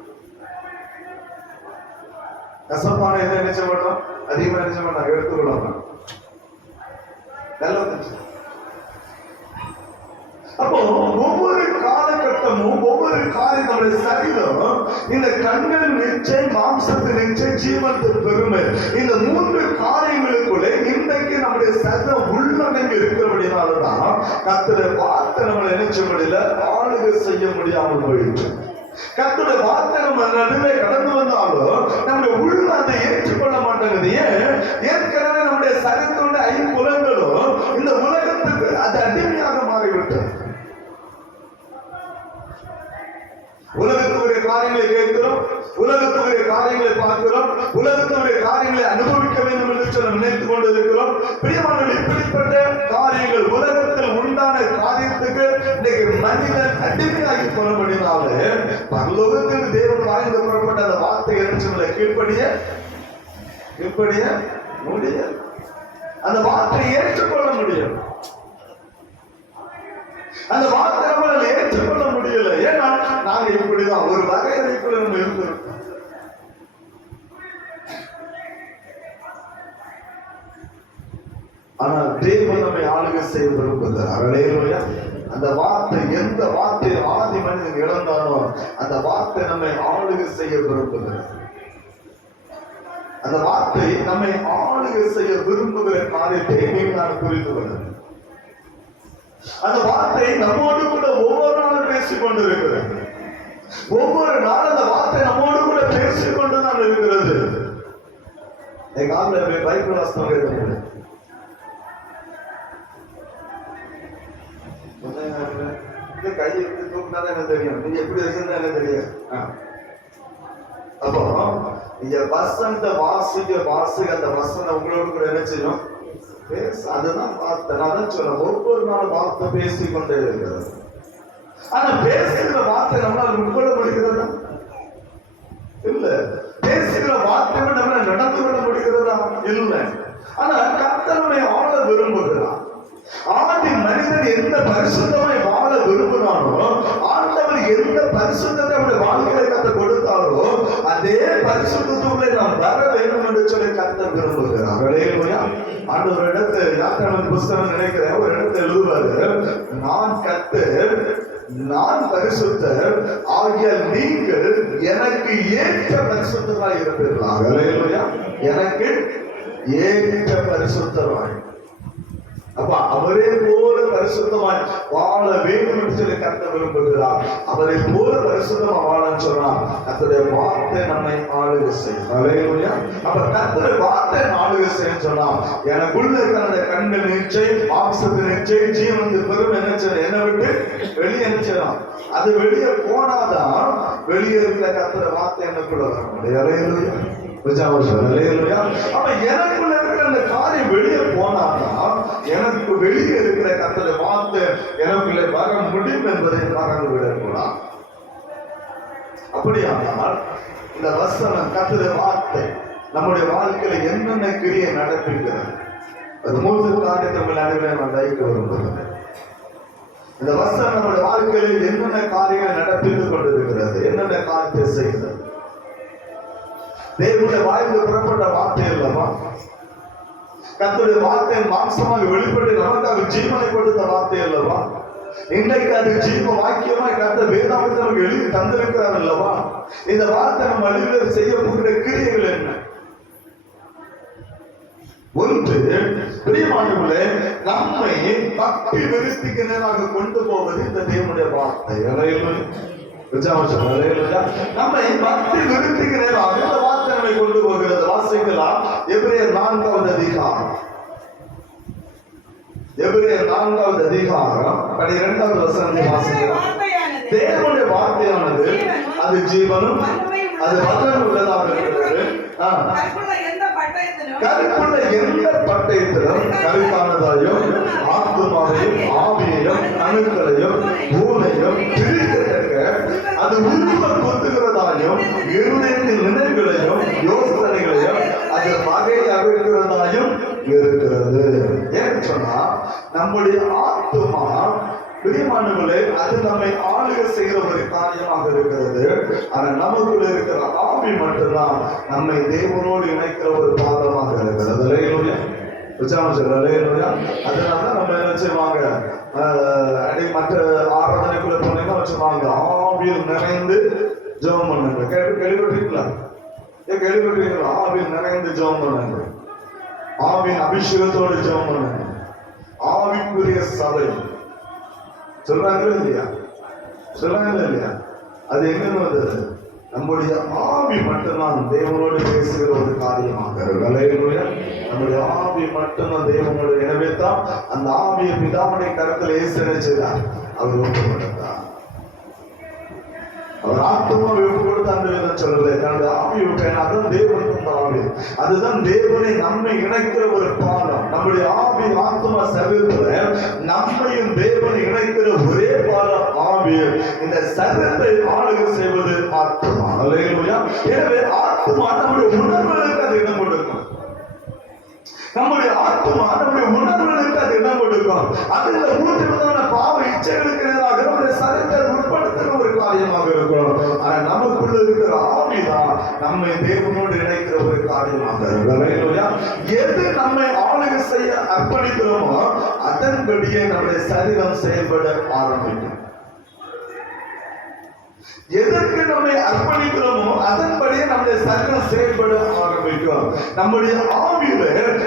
கசப்பான எதை நினைச்ச மாட்டோம், அதிகமா நினைச்ச மாட்டோம், எடுத்துக்கொள்ளலாம். அப்போ ஒவ்வொரு காலகட்டமும் ஒவ்வொரு காரியம் நம்முடைய சரீரம், இந்த கண்கள் நிச்சை, மாம்சத்தின் நிச்சை, ஜீவனத்தின் பெருமை, இந்த 3 காரியங்களுக்குள்ளே இன்றைக்கு நம்முடைய சரீரம் உள்ளடங்கி இருக்கிறபடினால்தான் கர்த்தருடைய வார்த்தை நம்மளை நினைச்ச முடியல, ஆளுகை செய்ய முடியாமல் போயிடுச்சு. கர்த்தருடைய வார்த்தை நம்ம நடுவே கடந்து வந்தாலும் நம்முடைய உள்ள அதை ஏற்றுக்கொள்ள மாட்டேங்குது. ஏற்கனவே நம்முடைய சரீரத்தோட 5 புலன்களும் இந்த உலகத்துக்கு அது அடிமையாக மாறிவிட்டது. உலகத்துடைய காரியங்களை கேட்கிறோம், உலகத்துடைய காரியங்களை பார்க்கிறோம், உலகத்துடைய காரியங்களை அனுபவிக்க வேண்டும் என்று சொல்ல நினைத்துக் கொண்டு இருக்கிறோம். பிரியமானவர்கள், இப்படிப்பட்ட காரியங்கள் உலகத்தில் உண்டான காரியத்துக்கு இன்னைக்கு மனிதன் அடிமையாகி போனபடினாலே பரலோகத்தில் தேவன் வாய்ந்து புறப்பட்ட அந்த வார்த்தை என்ன கீழ்ப்படிய முடியும். அந்த வார்த்தையை ஏற்றுக்கொள்ள முடியும். அந்த வார்த்தை நம்மளால் ஏற்றுக்கொள்ள முடியல. ஏன்னா நாங்க இப்படிதான் ஒரு வகையறைக்குள்ள நம்ம இருந்திருக்கோம். ஆனால் தேவன் நம்மை ஆளுகை செய்ய விரும்புகிறார். அந்த வார்த்தை, எந்த வார்த்தை ஆதி மனிதன் இழந்தானோ அந்த வார்த்தை நம்மை ஆளுகை செய்ய விரும்புகிறார். அந்த வார்த்தை நம்மை ஆளுகை செய்ய விரும்புகிற காரியத்தை நீங்கள் நான் புரிந்து கொள்ளுங்கள். அந்த வார்த்தை நம்மோடு கூட ஒவ்வொரு நாளும் பேசிக் கொண்டிருக்கிறது. ஒவ்வொரு நாள் அந்த வார்த்தை நம்மோடு கூட பேசிக்கொண்டு தான் இருக்கிறது. எங்க ஆளுநர் பைபிள் வாசனம் கேட்க கையை எப்படி தூக்கினாதான் எனக்கு தெரியும், நீங்க எப்படி வச்சிருந்தா எனக்கு தெரியும். அப்போ நீங்க வசந்த வாசிக்க அந்த வசனம் உங்களோடு கூட என்ன செய்யும்? அதுதான் வார்த்தை. நான் சொல்ல ஒவ்வொரு நாள் வார்த்தை பேசிக்கொண்டே இருக்கிறது. ஆனா பேசுகிற வார்த்தை நம்மளால் உட்கொள்ள முடிகிறதா? இல்ல. பேசுகிற வார்த்தை நம்மளால நடந்து கொள்ள முடிகிறதா? இல்லை. ஆனா கர்த்தருடைய ஆள விரும்புகிறார். ஆதி மனிதன் எந்த பரிசுத்தமாய் வாழ விரும்பினானோ, ஆண்டவர் எந்த பரிசுத்தத்தை அவருடைய வாழ்க்கையை கத்த கொடுத்தாரோ அதே பரிசுத்தத்துக்குள்ளே நாம் வர வேண்டும் என்று சொல்லி கர்த்தர் விரும்புகிறார். ஆண்டவர் ஒரு இடத்து யாத்திராமன் புஸ்தகம் நினைக்கிறேன், ஒரு இடத்தை எழுதுவாரு, நான் கர்த்தர், நான் பரிசுத்தர் ஆகிய நீங்கள் எனக்கு ஏற்ற பரிசுத்தராய் இருப்பீர்களாக. எனக்கு ஏற்ற பரிசுத்தராய். அப்ப அவரே போல பரிசுத்தமாய் வாழ வேண்டும் என்று சொல்லி கர்த்தர் விரும்புகிறார். அவரை போல பரிசுத்தமா வாழன்னு சொன்னார். கர்த்தருடைய வார்த்தை நம்மை ஆளுகை செய்யும். ஹல்லேலூயா. அப்ப கர்த்தருடைய வார்த்தை ஆளுகை செய்யும் சொன்னா எனக்குள்ள இருக்கிற அந்த கண்ணின் நிச்சை, மாம்சத்தின் நிச்சை, ஜீவனத்தின் பெரும் என்ன விட்டு வெளியே நினைச்சிடும். அது வெளியே போனாதான் வெளியே இருக்கிற கர்த்தருடைய வார்த்தை எனக்குள்ள வர முடியும். ஹல்லேலூயா. அப்ப எனக்குள்ள இருக்கிற அந்த காரியம் வெளியே போனாதான் எனக்கு வெளியே இருக்கிற கர்த்தருடைய வார்த்தை எனக்குள்ளே வர முடியும் என்பதை மறந்து விடக்கூடாது. அப்படியானால் இந்த வசனம் கர்த்தருடைய வார்த்தை நம்முடைய வாழ்க்கையில என்னென்ன கிரியை நடப்பிக்கிறது அது மூன்று காரியத்தை நான் வைக்க விரும்புகிறேன். இந்த வசனம் நம்முடைய வாழ்க்கையில என்னென்ன காரியங்களை நடப்பித்துக் கொண்டிருக்கிறது, என்னென்ன காரியத்தை செய்கிறது. தேவனுடைய வாயிலிருந்து புறப்பட்ட வார்த்தை அல்லவா, கர்த்தருடைய வார்த்தை மாம்சமாக வெளிப்பட்டு நமக்காக ஜீவனை கொடுத்த வார்த்தை அல்லவா. இன்றைக்கு அது ஜீவ வாக்கியமாய் கர்த்தர் வேதாகமத்தில் நமக்கு எழுதி தந்திருக்கிறார் அல்லவா. இந்த வார்த்தை நம்ம அழிவில் செய்ய போகிற கிரியைகள் என்ன? ஒன்று, பிரியமானவர்களே, நம்மை பக்தி விருத்திக்கு நேராக கொண்டு போவது இந்த தேவனுடைய வார்த்தை. நம்மை பக்தி விருத்திக்கு நேராக இந்த வார்த்தை நம்மை கொண்டு போகிறது. வாசிக்கலாம் எபிரேயர் 4வது அதிகாரம், எபிரேயர் 4வது அதிகாரம் 12வது வசனத்தை வாசிக்கலாம். தேவனுடைய வார்த்தையானது அது ஜீவனும் அது வல்லமையும் உள்ளதாக இருக்கிறது. கருப்புள்ள எந்த பட்டயத்திலும் கருத்தானதாயும் ஆத்துமாவையும் ஆவியையும் அணுக்களையும் பூனையும் பிரிக்கத்தக்க அது உருவ கொத்துகிறதாயும் இருதயத்தின் நினைவுகளையும் யோசனைகளையும் அது வகை அவிழ்கிறதாயும் இருக்கிறது. ஏன்னு சொன்னா நம்முடைய ஆத்துமா பிரியமானவர்களே அது நம்மை ஆளுகை செய்கிற ஒரு காரியமாக இருக்கிறது. ஆனா நமக்குள்ள இருக்கிற ஆவி மட்டும்தான் நம்மை தேவனோடு இணைக்கிற ஒரு பாதமாக இருக்கிறது. அதனால நம்ம என்ன செய்வாங்க, மற்ற ஆராதனைக்குள்ள போனீங்கன்னா வச்சுவாங்க ஆவியில் நிறைந்து ஜெபம் பண்ணுங்க. கேள்விப்பட்டிருக்கீங்களா? கேள்விப்பட்டிருக்கீங்களா? ஆவியில் நிறைந்து ஜெபம் பண்ணுங்க, ஆவியின் அபிஷேகத்தோடு ஜெபம் பண்ணுங்க, ஆவிக்குரிய சபை சொல்றாங்களா இல்லையா? சொல்றாங்களா இல்லையா? அது எங்க வந்தது? நம்முடைய ஆவி மட்டும்தான் தேவனோடு பேசுகிற ஒரு காரியமாக இருக்கு. நம்முடைய ஆவி மட்டும்தான் தேவனோடு. எனவே தான் அந்த ஆவியை பிதாவுடைய கருத்தில் இயேசு செய்தார். அவர் ஒப்புக்கொண்டார். அவர் ஆத்மா விட்டு கொடுத்த அந்த விதம் சொல்லலை, தன்னுடைய ஆவி விட்டேன். அதுதான் தேவன் தந்த ஆவி. அதுதான் தேவனை நம்மை இணைக்கிற ஒரு பாலம். நம்முடைய ஆவி ஆத்மா சரீரத்துல நம்மையும் தேவனை இணைக்கிற ஒரே பாலம் ஆவி. இந்த சரீரத்தை ஆளுகை செய்வது ஆத்மா. எனவே ஆத்மா நம்முடைய உணர்வுகளுக்கு அது இடம் கொடுக்கும். நம்முடைய ஆத்மா நம்முடைய உணர்வுகளுக்கு அது இடம் கொடுக்கும். அதுல 3 விதமான பாவ இச்சைகளுக்கு எதிராக நம்முடைய சரீரத்தை உட்படுத்துகிற ஒரு காரியமாக இருக்கும். ஆனா நமக்குள்ள இருக்கிற ஆவிதான் நம்மை தேவனோடு இணைக்கிற ஒரு காரியமாக இருக்கும். எது நம்மை ஆளுகை செய்ய அர்ப்பணிக்கிறோமோ அதன்படியே நம்முடைய சரீரம் செயல்பட ஆரம்பிக்கும். எதற்கு நம்மை அர்ப்பணிக்கிறோமோ அதன்படியே நம்முடைய சரீரம் செயல்பட ஆரம்பிக்கும். நம்முடைய ஆவியில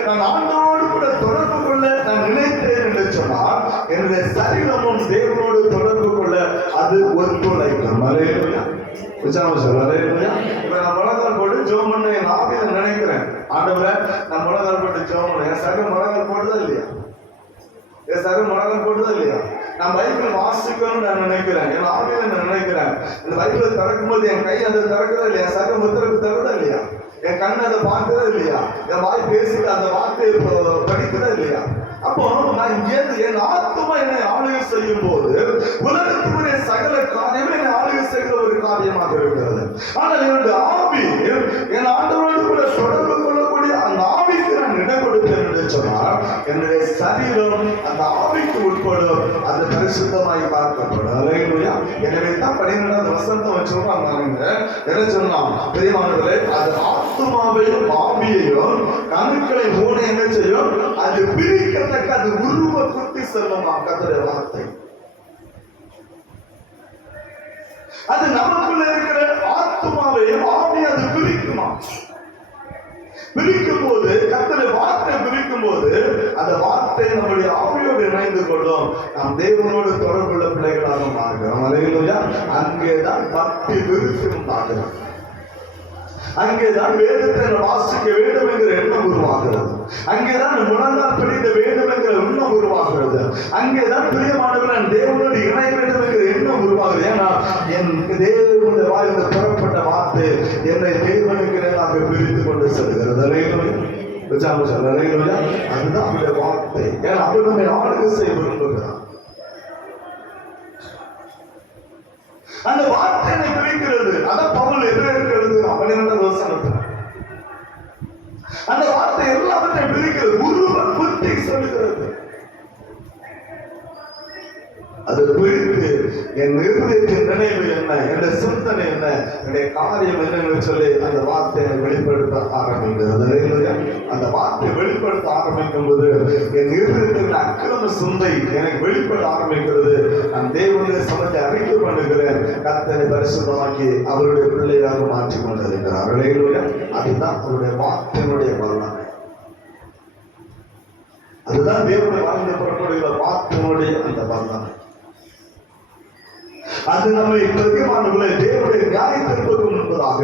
நான் ஆண்டவரோடு கூட தொடர்பு கொள்ள நான் நினைத்தேன் என்று சொன்னால் என்னுடைய சரீரமும் தேவனோடு தொடர்பு கொள்ள அது ஒத்துழைக்கும். நான் முழங்கால் போட்டு ஜெபம் பண்ண என் ஆவியில நினைக்கிறேன், ஆண்டவரே நான் முழங்கால் போட்டு ஜெபம் பண்ண. என் சரீரம் முழங்கால் போடுதா இல்லையா? என் சரீரம் முழங்கால் போடுதா இல்லையா? நான் பைபிள் வாசிக்கணும்னு நான் நினைக்கிறேன், என் ஆவியில நான் நினைக்கிறேன். இந்த பைபிளை திறக்கும் போது என் கை அதை திறக்குதா இல்லையா? சரீரம் முத்திரப்பு தருதா இல்லையா? என் கண் அதை பார்க்குதா இல்லையா? என் வாய் பேசிட்டு அந்த வார்த்தையை படிக்குதா இல்லையா? அப்போ நான் என் ஆத்மா என்னை ஆளுகை செய்யும் போது உலகத்துக்குரிய சகல காரியமே என்னை ஆளுகை செய்கிற ஒரு காரியமாக இருக்கிறது. ஆனால் என்னுடைய ஆவி என் ஆண்டவரோடு கூட தொடர்பு கொள்ளக்கூடிய அந்த ஆவிக்கு நான் இடம் கொடுத்தேன் என்று சொன்னால் என்னுடைய சரீரம் அந்த ஆவிக்கு உட்படும், அது பரிசுத்தமாய் பார்க்கப்படும். எனவே தான் 12வது வசனத்தை வச்சிருக்காங்க. என்ன சொன்னான்? பெரியமானவர்களே, அது ஆத்மாவையும் ஆவியையும் கணுக்களை ஊனை என்ன செய்யும்? அது பிரிக்கத்தக்க அது உருவ குத்தி செல்லும். கர்த்தருடைய வார்த்தை அது நமக்குள்ள இருக்கிற ஆத்மாவையும் ஆவியை அது பிரிக்குமா? பிரிக்கும் போது, கர்த்தருடைய வார்த்தை பிரிக்கும் போது அந்த வார்த்தை நம்முடைய ஆவியோடு இணைந்து கொள்ளும். நாம் தேவனோடு தொடர்புள்ள பிள்ளைகளாக மாறுகிறோம். அல்லேலூயா. அங்கேதான் பக்தி விருத்தி உண்டாகிறது. அங்கேதான் வேதத்தை வாசிக்க வேண்டும் என்கிற எண்ணம் உருவாகிறது. அங்கேதான் முழங்கால் பிடிக்க வேண்டும் என்கிற எண்ணம் உருவாகிறது. அங்கேதான் பிரியமானவர்கள் தேவனோடு இணைய வேண்டும் என்கிற எண்ணம் உருவாகிறது. ஏன்னா என் தேவனுடைய வாயிலிருந்து புறப்பட்ட வார்த்தை என்னை தேவனுக்கு நேராக பிரித்து கொண்டு செல்கிறது. அதுதான் அவருடைய வார்த்தை. ஏன்னா அவர் நம்மை ஆளுகை செய்ய விரும்புகிறார். அந்த வார்த்தை பிரிக்கிறது. அதான் பவுல் எதிர இருக்கிறது. அந்த வார்த்தை எல்லாவற்றையும் பிரிக்கிறது. உருவ புத்தி சொல்லுகிறது. அது பிரித்து என் இருதயத்தின் நினைவு என்ன, என்னுடைய சிந்தனை என்ன, என்னுடைய காரியம் என்னன்னு சொல்லி அந்த வார்த்தையை வெளிப்படுத்த ஆரம்பிக்கிறது. அந்த வார்த்தை வெளிப்படுத்த ஆரம்பிக்கும் போது என் இருதயத்தின் அக்கிரம சிந்தை எனக்கு வெளிப்பட ஆரம்பிக்கிறது. நான் தேவனுடைய சமத்தை அறிக்கை பண்ணுகிறேன். கர்த்தரை பரிசுத்தமாக்கி அவருடைய பிள்ளையாக மாற்றிக் கொண்டிருக்கிறார். அதுதான் அவருடைய வார்த்தையினுடைய பலன். அதுதான் தேவனுடைய வாழ்ந்து புறப்படுகிற வார்த்தையினுடைய அந்த பலன். அது நம்மை பிரியமானவர்களே தேவனுடைய நியாயத்திற்கு முன்பதாக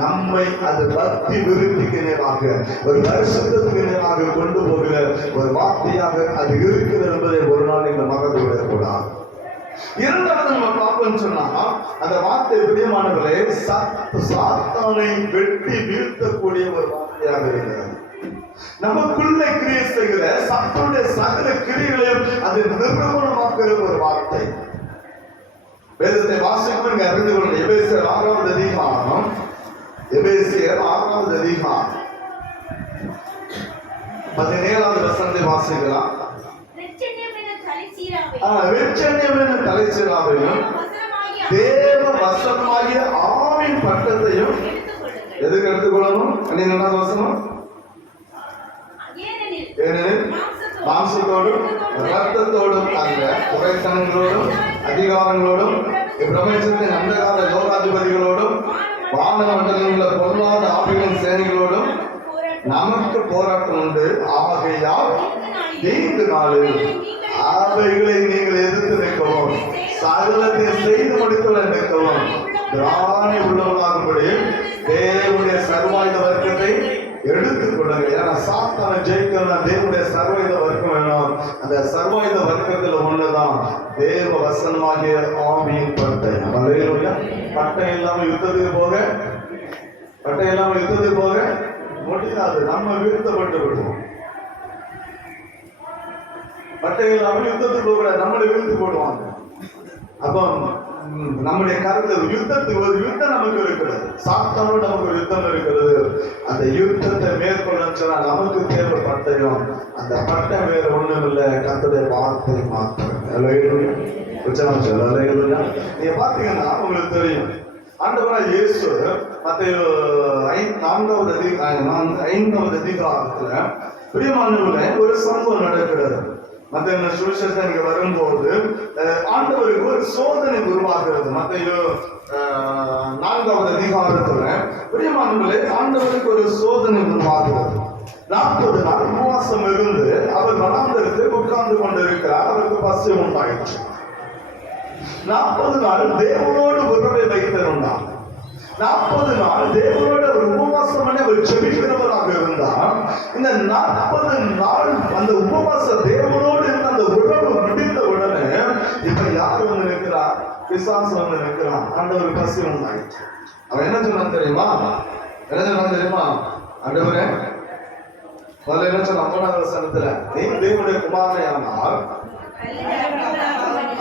நம்மை அது பக்தி விருத்திக்கு நேராக ஒரு பரிசுத்தத்துக்கு நேராக கொண்டு போகிற ஒரு வார்த்தையாக அது இருக்கிறது என்பதை ஒரு நாள் இந்த மகன் விடக்கூடாது. இரண்டாவது நம்ம பார்ப்போம்னு சொன்னா அந்த வார்த்தை பிரியமானவர்களே சாத்தானை வெட்டி வீழ்த்தக்கூடிய ஒரு வார்த்தையாக இருக்கிறது. நமக்குள்ளே கிரியை செய்கிற சாத்தானுடைய சகல கிரியைகளையும் அது நிர்மூலமாக்குற ஒரு வார்த்தை. வேதத்தை வாசிக்கும் அறிந்து கொள்ள எபேசியர் 6வது அதிகாரம், எபேசியர் 6வது அதிகாரம் 17வது வசனத்தை வாசிக்கலாம். வெட்சண்யம் தலைச்சீராவையும் தேவ வசனமாகிய ஆவின் பட்டத்தையும் எதுக்கு எடுத்துக்கொள்ளணும்? 12வது வசனம். ஏனெனில் மாம்சத்தோடும் ரத்தத்தோடும் அல்ல, குறைத்தனங்களோடும் அதிகாரங்களோடும் பிரபஞ்சத்தின் அந்தகார லோகாதிபதிகளோடும் வான மண்டலம் உள்ள பொருளாத ஆவிகளின் சேனைகளோடும் நமக்கு போராட்டம் உண்டு. ஆகையால் தீங்கு நாளில் அவைகளை நீங்கள் எதிர்த்து நிற்கவும் சகலத்தை செய்து முடித்துள்ள நிற்கவும் திராணி உள்ளவர்களாகும்படி தேவனுடைய சர்வாயுத வர்க்கத்தை எடுத்துக் கொள்ளுங்க. ஏன்னா சாத்தானை ஜெயிக்கணும், தேவனுடைய சர்வாயுத வர்க்கம் வேணும். அந்த சர்வாயுத வர்க்கத்துல ஒண்ணுதான் தேவ வசனமாகிய ஆவியின் பட்டை. பட்டை இல்லாம யுத்தத்துக்கு போக முடியாது. நம்ம வீழ்த்தப்பட்டு விடுவோம். பட்டை இல்லாம யுத்தத்துக்கு போக நம்மளை வீழ்த்து போடுவாங்க. அப்போ நம்முடைய கருத்து யுத்தத்துக்கு ஒரு யுத்தம் நமக்கு இருக்கிறது. சாத்தானோடு நமக்கு ஒரு யுத்தம் இருக்கிறது. அந்த யுத்தத்தை மேற்கொள்ள சொன்னா நமக்கு தேவை பட்டயம். அந்த பட்டம் வேற ஒண்ணும் இல்லை, கர்த்தருடைய வார்த்தை மாத்திரம். நீங்க பாத்தீங்கன்னா உங்களுக்கு தெரியும், ஆண்டவராகிய இயேசு மத்தேயு 5வது அதிகாரத்துல பிரியமானவர்களே ஒரு சம்பவம் நடக்கிறது. மத்தேயு சுவிசேஷம் இங்க வரும்போது ஆண்டவருக்கு ஒரு சோதனை உருவாகிறது. மத்தேயு 4வது அதிகாரத்துல பிரியமானவர்களே ஆண்டவருக்கு ஒரு சோதனை உருவாகிறது. 40 நாள் உபவாசம் இருந்து அவர் வனாந்தரத்தில் உட்கார்ந்து கொண்டிருக்கிறார். அவருக்கு பசி உண்டாயிற்று. 40 நாள் தேவனோடு உறவை வைத்திருந்தார். 40 நாள் தேவனோட ஒரு உபவாசம் பண்ணி அவர் ஜெபிக்கிறவராக இருந்தார். இந்த 40 நாள் அந்த உபவாச தேவனோடு இருந்த அந்த உறவு முடிந்த உடனே இப்ப யார் வந்து நிற்கிறார்? பிசாசு வந்து நிற்கிறான். ஆண்டவர் பசி உண்டாயிற்று. அவன் என்ன சொன்னான் தெரியுமா? ஆண்டவரே என்ன சொன்ன 50வது வசனத்துல, நீ தேவனுடைய குமாரனானால்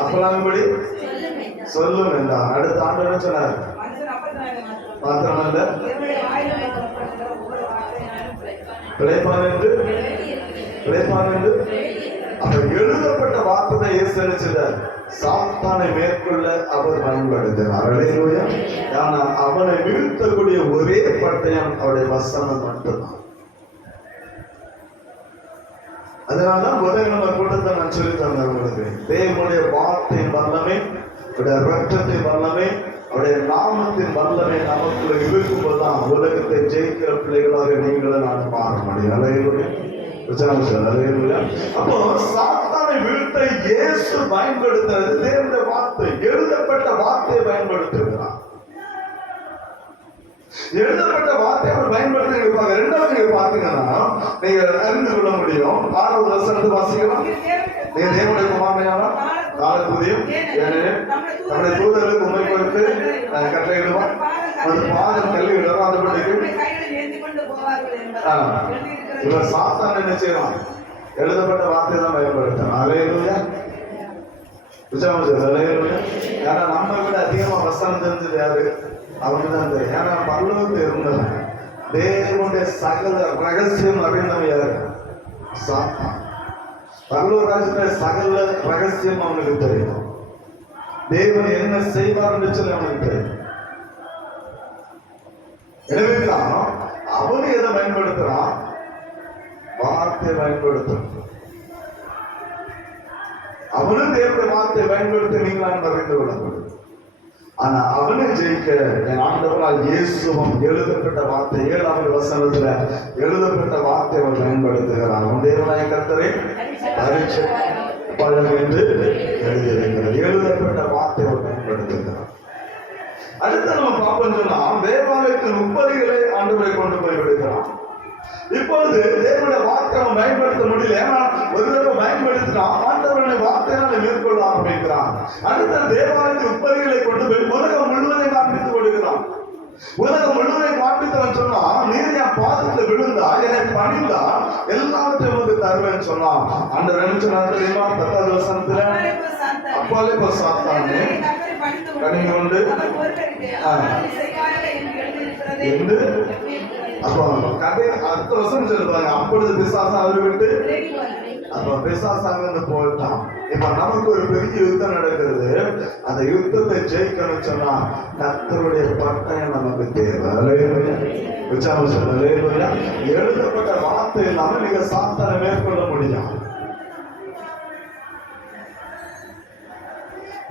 அப்படி சொல்லும் என்றார். அடுத்த ஆண்டவர் என்ன சொன்னார்? மாத்திரமல்ல பிழைப்பான் என்று அப்ப எழுதப்பட்ட வார்த்தை இயேசு நினைச்சார். சாத்தானை மேற்கொள்ள அவர் பயன்படுத்தினார். ஆனா அவனை வீழ்த்தக்கூடிய ஒரே பட்டயம் அவருடைய வசனம் மட்டும்தான். அதனாலதான் முதல் நம்ம கூட்டத்தை நான் சொல்லி தந்தேன் உங்களுக்கு. தேவனுடைய வார்த்தையின் வல்லமை, ரத்தத்தின் வல்லமை, அவருடைய நாமத்தின் வல்லமை நமக்குள்ள இருக்கும்போதுதான் உலகத்தை ஜெயிக்கிற பிள்ளைகளாக நீங்களும் நான் பார்க்க முடியும். அல்லேலூயா. அப்போ சாத்தானை வீழ்த்த இயேசு பயன்படுத்துறது தேவனுடைய வார்த்தை, எழுதப்பட்ட வார்த்தையை பயன்படுத்துகிறார். எழுதப்பட்ட வார்த்தை அவர் பயன்படுத்தி இருப்பாங்க. ரெண்டாவது நீங்க பாத்தீங்கன்னா நீங்க அறிந்து கொள்ள முடியும். 6வது வசனத்தை வாசிக்கலாம். நீங்க தேவனுடைய குமாரனையானா காலத்துதியும் ஏனெனில் நம்முடைய தூதர்களுக்கு உண்மை கொடுத்து கட்டளையிடுவார், அது பாதம் கல்வியிடுவார். அது இவர் சாத்தான் என்ன செய்யலாம்? எழுதப்பட்ட வார்த்தை தான் பயன்படுத்தணும். அல்லேலூயா. ஏன்னா நம்ம விட அதிகமா வசனம் தெரிஞ்சது யாரு? அவங்க தான் தெரியும். ஏன்னா பரலோகத்தில் இருந்தவன் தேவனுடைய சகல ரகசியம் அறிந்தவன் யாரு? சாத்தான். பரலோக ராஜ்யத்துல சகல ரகசியம் அவனுக்கு தெரியும். தேவன் என்ன செய்வார்னு சொல்லி அவனுக்கு தெரியும். எனவேதான் அவனு எதை பயன்படுத்துறான்? வார்த்தை பயன்படுத்தும். அவனும் தேவனுடைய வார்த்தை பயன்படுத்தி நீங்களாம் அறிந்து கொள்ளப்படும். ஆனா அவனை ஜெயிக்க என் ஆண்டவரால் இயேசுவும் எழுதப்பட்ட வார்த்தை 7வது வசனத்துல எழுதப்பட்ட வார்த்தை அவர் பயன்படுத்துகிறார். உன் தேவனாய கர்த்தரை பரீட்சை பழம் என்று எழுதியிருக்கிறது. எழுதப்பட்ட வார்த்தை அவர் பயன்படுத்துகிறார். அடுத்து நம்ம பார்ப்போம் சொன்னா தேவாலயத்தின் உப்பரிகளை ஆண்டவரை கொண்டு போய் விடுகிறான். இப்பொழுது தேவனுடைய வார்த்தை அவன் பயன்படுத்த முடியல. ஏன்னா ஒரு தடவை பயன்படுத்தினான், ஆண்டவருடைய வார்த்தையால மேற்கொள்ள ஆரம்பிக்கிறான். அடுத்த தேவாலயத்தின் உப்பரிகளை கொண்டு போய் உலகம் முழுவதை காண்பித்து கொடுக்கிறான். உலகம் முழுவதை காண்பித்தவன் சொன்னா, நீர் என் பாதத்துல விழுந்தா, என்னை பணிந்தா எல்லாவற்றையும் உனக்கு தருவேன்னு சொன்னான். ஆண்டவர் என்ன சொன்னார் தெரியுமா? 10வது வசனத்துல அப்பாலே சாத்தானே கனிந்து கொண்டு அப்போ கதை அடுத்த வருஷம் சொல்லுவாங்க. அப்பொழுது பிசாசு அவரை விட்டு அப்ப பிசாசாங்க போயிட்டான். இப்ப நமக்கு ஒரு பெரிய யுத்தம் நடக்கிறது. அந்த யுத்தத்தை ஜெயிக்கணும் சொன்னா கர்த்தருடைய பட்டயம் நமக்கு தேவை. எழுதப்பட்ட வார்த்தை இல்லாம நீங்க சாத்தானை மேற்கொள்ள முடியும்.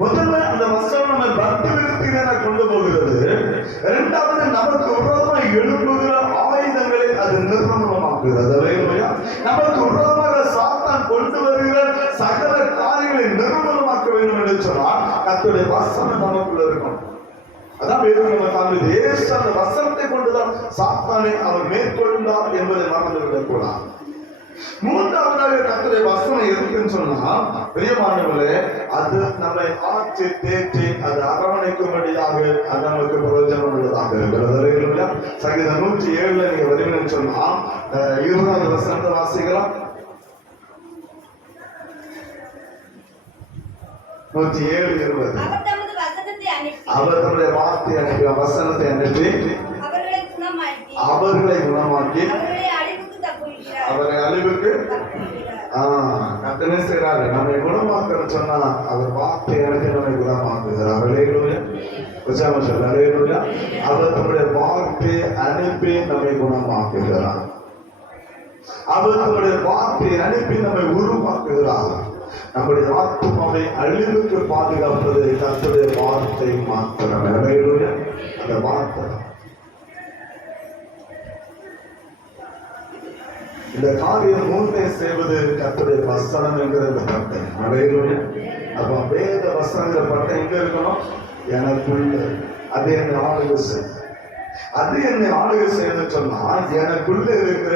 முதல்ல அந்த வசனம் நம்ம பக்தி விருத்தினரை கொண்டு போகிறது. இரண்டாவது நமக்கு விரோதமாக எழுப்புகிற ஆயுதங்களை அது நிர்மூலமாக்குகிறது. நமக்கு விரோதமாக சாத்தான் கொண்டு வருகிற சகல காரியங்களை நிர்மூலமாக்க வேண்டும் என்று சொன்னால் கர்த்தருடைய வசனம் நமக்குள்ள இருக்கும். அதான் நம்ம காண்பது. ஏசு அந்த வசனத்தை கொண்டுதான் சாத்தானை அவர் மேற்கொண்டார் என்பதை மறந்துவிடக் கூடாது. மூன்றாவதாக கர்த்தருடைய வசனம் எதுக்குன்னு சொன்னா பிரியமானவர்களே, அது நம்மை ஆட்சி தேற்றி அது அரவணைக்கும்படியாக அது நமக்கு பிரயோஜனம் உள்ளதாக இருக்கிறது. சங்கீதம் 107 நீங்க வருவீங்கன்னு சொன்னா 20வது வசனத்தை வாசிக்கலாம். 107:20 அவர் தம்முடைய வார்த்தையை அனுப்பி வசனத்தை அனுப்பி அவர்களை குணமாக்கி அவரை அழிவுக்கு கர்த்தனே செய்றாரு. நம்மை குணமாக்க சொன்னா அவர் வார்த்தை அனுப்பி நம்மை குணமாக்குகிறார். அவர் தம்முடைய வார்த்தையை அனுப்பி நம்மை குணமாக்குகிறார். அவர் தம்முடைய வார்த்தையை அனுப்பி நம்மை உருவாக்குகிறார். நம்முடைய ஆத்மாவை அழிவுக்கு பாதுகாப்பது கர்த்தருடைய வார்த்தை மாத்திரம். அந்த வார்த்தை இந்த காரியம் மூன்றை செய்வது கர்த்தருடைய வசனம் என்கிற இந்த பட்டை அடையணும். அப்ப வேத வசனங்கிற பட்டை எங்க இருக்கணும்? எனக்குள்ள. அது என்னை ஆளுகை செய்யும். அது என்னை ஆளுகை செய்யணும்னு சொன்னா எனக்குள்ள இருக்கிற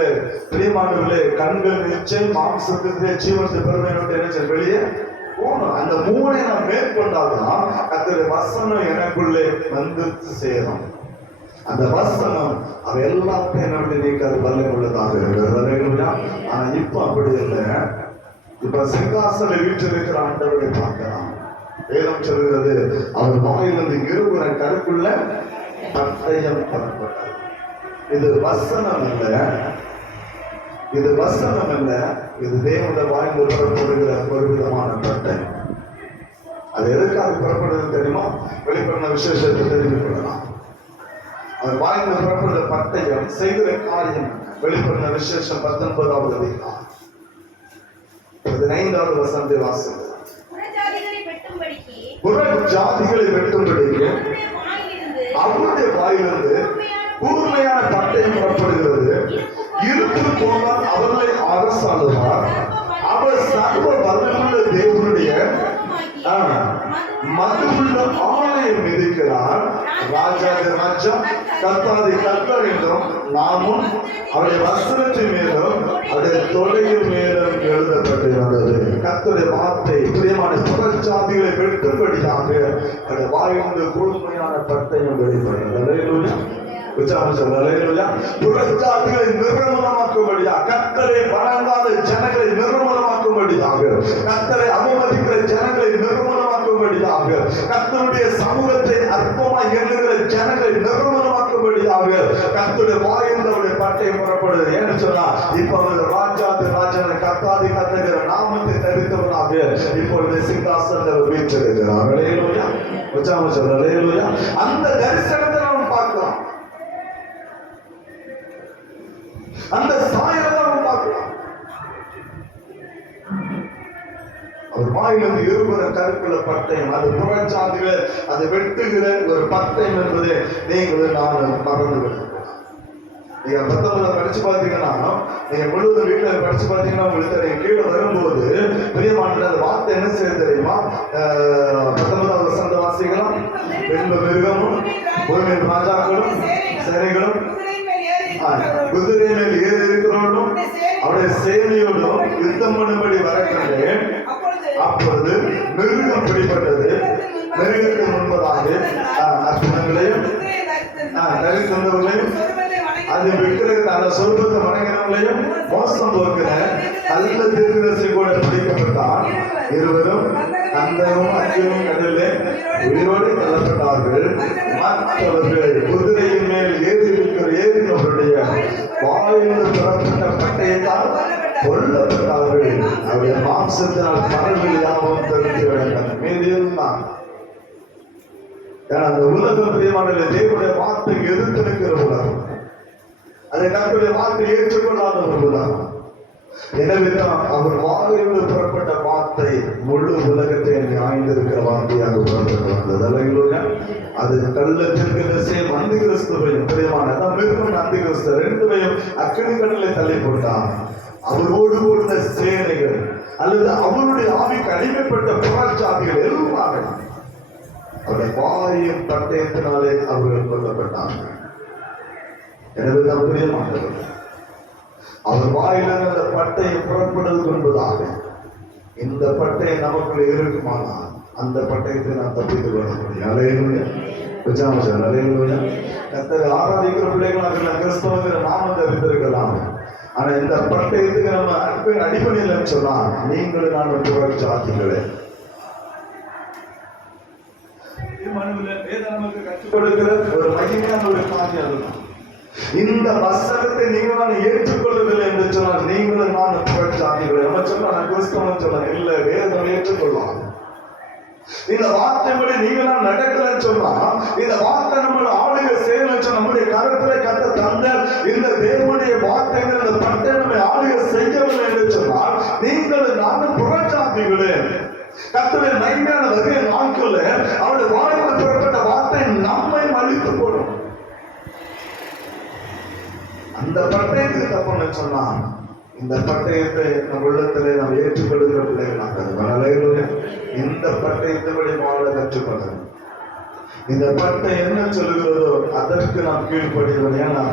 பிரியமானவர்களே கண்கள் நிச்சயம் மாம்சத்துக்கு ஜீவனத்தை பெருமையோட என்ன வெளியே போகணும். அந்த மூணை நான் மேற்கொண்டால்தான் கர்த்தருடைய வசனம் எனக்குள்ளே வந்து சேரும். அந்த வசனம் அவ எல்லாத்தையும் நம்முடைய நீக்காது வல்லை உள்ளதாக இருக்கிறது. ஆனா இப்ப அப்படி இல்லை. இப்ப சிங்காசன வீற்றிருக்கிற ஆண்டவரை பார்க்கலாம். வேதம் சொல்கிறது அவர் வாயிலிருந்து இருபுற கருக்குள்ள பட்டயம் தரப்பட்டது. இது வசனம் அல்ல, இது வசனம் அல்ல, இது தேவனுடைய வாயில் புறப்படுகிற ஒரு விதமான பட்டயம். அது எதுக்காக புறப்படுறது தெரியுமா? வெளிப்பட விசேஷத்தை தெரிந்து கொள்ளலாம். அவர் வாய்ந்த புறப்படுகிற பட்டயம் செய்கிற காரியம் வெளிப்படுத்த விசேஷம் 19வது அதிகாரம் 15வது வசனத்தை வாசிக்கிறோம். புற ஜாதிகளை வெட்டும்படிக்கு அவருடைய வாயிலிருந்து கூர்மையான பட்டயம் புறப்படுகிறது. இருப்பு போனால் அவர்களை அரசாளுவார். அவர் சர்வ வல்லமையுள்ள தேவனுடைய மதுவுள்ள ஆலயம் இருக்கிறார். ராஜாதி ராஜா கர்த்தாதி கர்த்தர் என்றும் நாமும் அவருடைய வஸ்திரத்தின் மேலும் அவருடைய தொடையின் மேலும் எழுதப்பட்டிருந்தது. கர்த்தருடைய வார்த்தை பிரியமான புறச்சாதிகளை வெட்டும்படியாக அவருடைய வாயிலிருந்து கூர்மையான பட்டயம் வெளிப்படுகிறது. புறச்சாதிகளை நிர்மூலமாக்கும்படியாக, கர்த்தரை வணங்காத ஜனங்களை நிர்மூலமாக்கும்படியாக, கர்த்தரை அவமதிக்கிற ஜனங்களை நிர்மூலமாக்கும்படியாக, கர்த்தருடைய சமூகத்தை அற்பமாய் எண்ணுகிற ஜனங்களை நிர்மூலமாக்கும்படியாக கர்த்தருடைய வாயிலிருந்து பட்டயம் புறப்படுது. ஏன்னு சொன்னா இப்ப அவர் ராஜாதி ராஜனை கர்த்தாதி கர்த்தகிற நாமத்தை தரித்தவனாக இப்பொழுது சிங்காசனத்தில் வீற்றிருக்கிறார். அந்த தரிசனத்தை நாம் பார்க்கலாம். அந்த சாயலை நாம் பார்க்கலாம். அவர் வாயிலிருந்து இருபுற கருப்புல பட்டயம், அது புறச்சாதிகள் அதை வெட்டுகிற ஒரு பட்டயம் என்பதை நீங்கள் நான் மறந்து விடுகிறேன். நீங்க 19 படிச்சு பாத்தீங்கன்னா, நீங்க முழுவதும் வீட்டுல படிச்சு பாத்தீங்கன்னா உங்களுக்கு தெரியும். கீழே வரும்போது பிரியமான வார்த்தை என்ன செய்ய தெரியுமா? 19வது வசனத்தை வாசிக்கலாம். பின்பு மிருகமும் பூமியின் ராஜாக்களும் சேனைகளும் குதிரை மேல் ஏறி இருக்கிறவர்களும் அவருடைய சேனையோடும் யுத்தம் பண்ணும்படி வரக்கின்றேன். அப்பொழுது மிருகம் பிடிப்பட்டது. மிருகத்துக்கு முன்பதாக அற்புதங்களையும் நரித்தவர்களையும் அது விற்கிறது அந்த சொற்பத்தை வணங்கினவர்களையும் மோசம் போக்குற நல்ல தீர்க்கதரிசி கூட பிடிக்கப்பட்டான். இருவரும் அந்தமும் அக்கியமும் கடலிலே உயிரோடு தள்ளப்பட்டார்கள். மற்றவர்கள் குதிரையின் மேல் ஏறினவருடைய வாயிலிருந்து புறப்பட்ட பட்டயத்தால் கொல்லப்பட்டார்கள். அவருடைய மாம்சத்தினால் மரங்கள் யாவும் தெரிந்து விளங்கின. மீதியும் தான் அந்த உலகம் பிரியமான தேவனுடைய வார்த்தை எதிர்த்து நிற்கிற உலகம், அதை கர்த்தருடைய வார்த்தை ஏற்றுக்கொள்ளாத ஒரு உலகம். எனவே தான் அவர் வாயிலிருந்து புறப்பட்ட வார்த்தை முழு உலகத்தை ஆய்ந்திருக்கிற வார்த்தையாக புறப்பட்டு வந்தது. அது கள்ளத்திற்கு திசையும் அந்தி கிறிஸ்துவையும் பிரியமான மிருகம் அந்தி கிறிஸ்து ரெண்டுமையும் அக்கினி கடலில் தள்ளி போட்டான். அவரோடு கூட சேனைகள் அல்லது அவருடைய ஆவிக்கு அடிமைப்பட்ட புறச்சாதிகள் எல்லாரும் அவருடைய வாயின் பட்டயத்தினாலே அவர்கள் கொல்லப்பட்டார்கள். எனவே தான் பிரியமானவர் அவர் வாயிலிருந்து அந்த பட்டையை புறப்படுவது என்பதாக இந்த பட்டை நமக்குள்ள இருக்குமானால் அந்த பட்டயத்தை நான் தப்பித்துக் கொள்ள முடியும். ஆராதிக்கிற பிள்ளைகளாக கிறிஸ்தவங்கிற நாம தரித்திருக்கலாம். ஆனா இந்த பட்டயத்துக்கு நம்ம அடிப்படையில் சொன்னா நீங்களும் நான் புறச்சாதிகளே நமக்கு கற்றுக் கொடுக்கிற ஒரு மகிமையான ஒரு காரியம். இந்த வசனத்தை நீங்கள் ஏற்றுக்கொள்ளவில்லை என்று சொன்னால் நீங்களும் நான் புறச்சாதிகளை நம்ம சொல்ல கிறிஸ்தவன் சொல்ல இல்ல வேதம் ஏற்றுக்கொள்ளலாம். இந்த வார்த்தைப்படி நீங்களா நடக்கலன்னு சொன்னா இந்த வார்த்தை நம்மளோட ஆளுகை செய்யணும். நம்முடைய கருத்துல கத்த தந்த இந்த தேவனுடைய வார்த்தைகள் இந்த பட்டை நம்ம ஆளுகை செய்யவில்லை என்று சொன்னால் நீங்களும் நானும் புறச்சாதிகளே. கர்த்தருடைய மகிமையான வருகை நாட்கள்ல அவருடைய வாயிலிருந்து புறப்பட்ட வார்த்தை நம்மை அழித்து போடும். அந்த பட்டயத்தை தப்புன்னு சொன்னா இந்த பட்டயத்தை நம் உள்ளத்திலே நாம் ஏற்றுக்கொள்கிற பிள்ளைகளாக இந்த பட்டயத்தை படி வாழ கற்றுக்கொள்ளணும். இந்த பட்டை என்ன சொல்லுகிறதோ அதற்கு நாம் கீழ்ப்படுகிறோம். ஏன்னா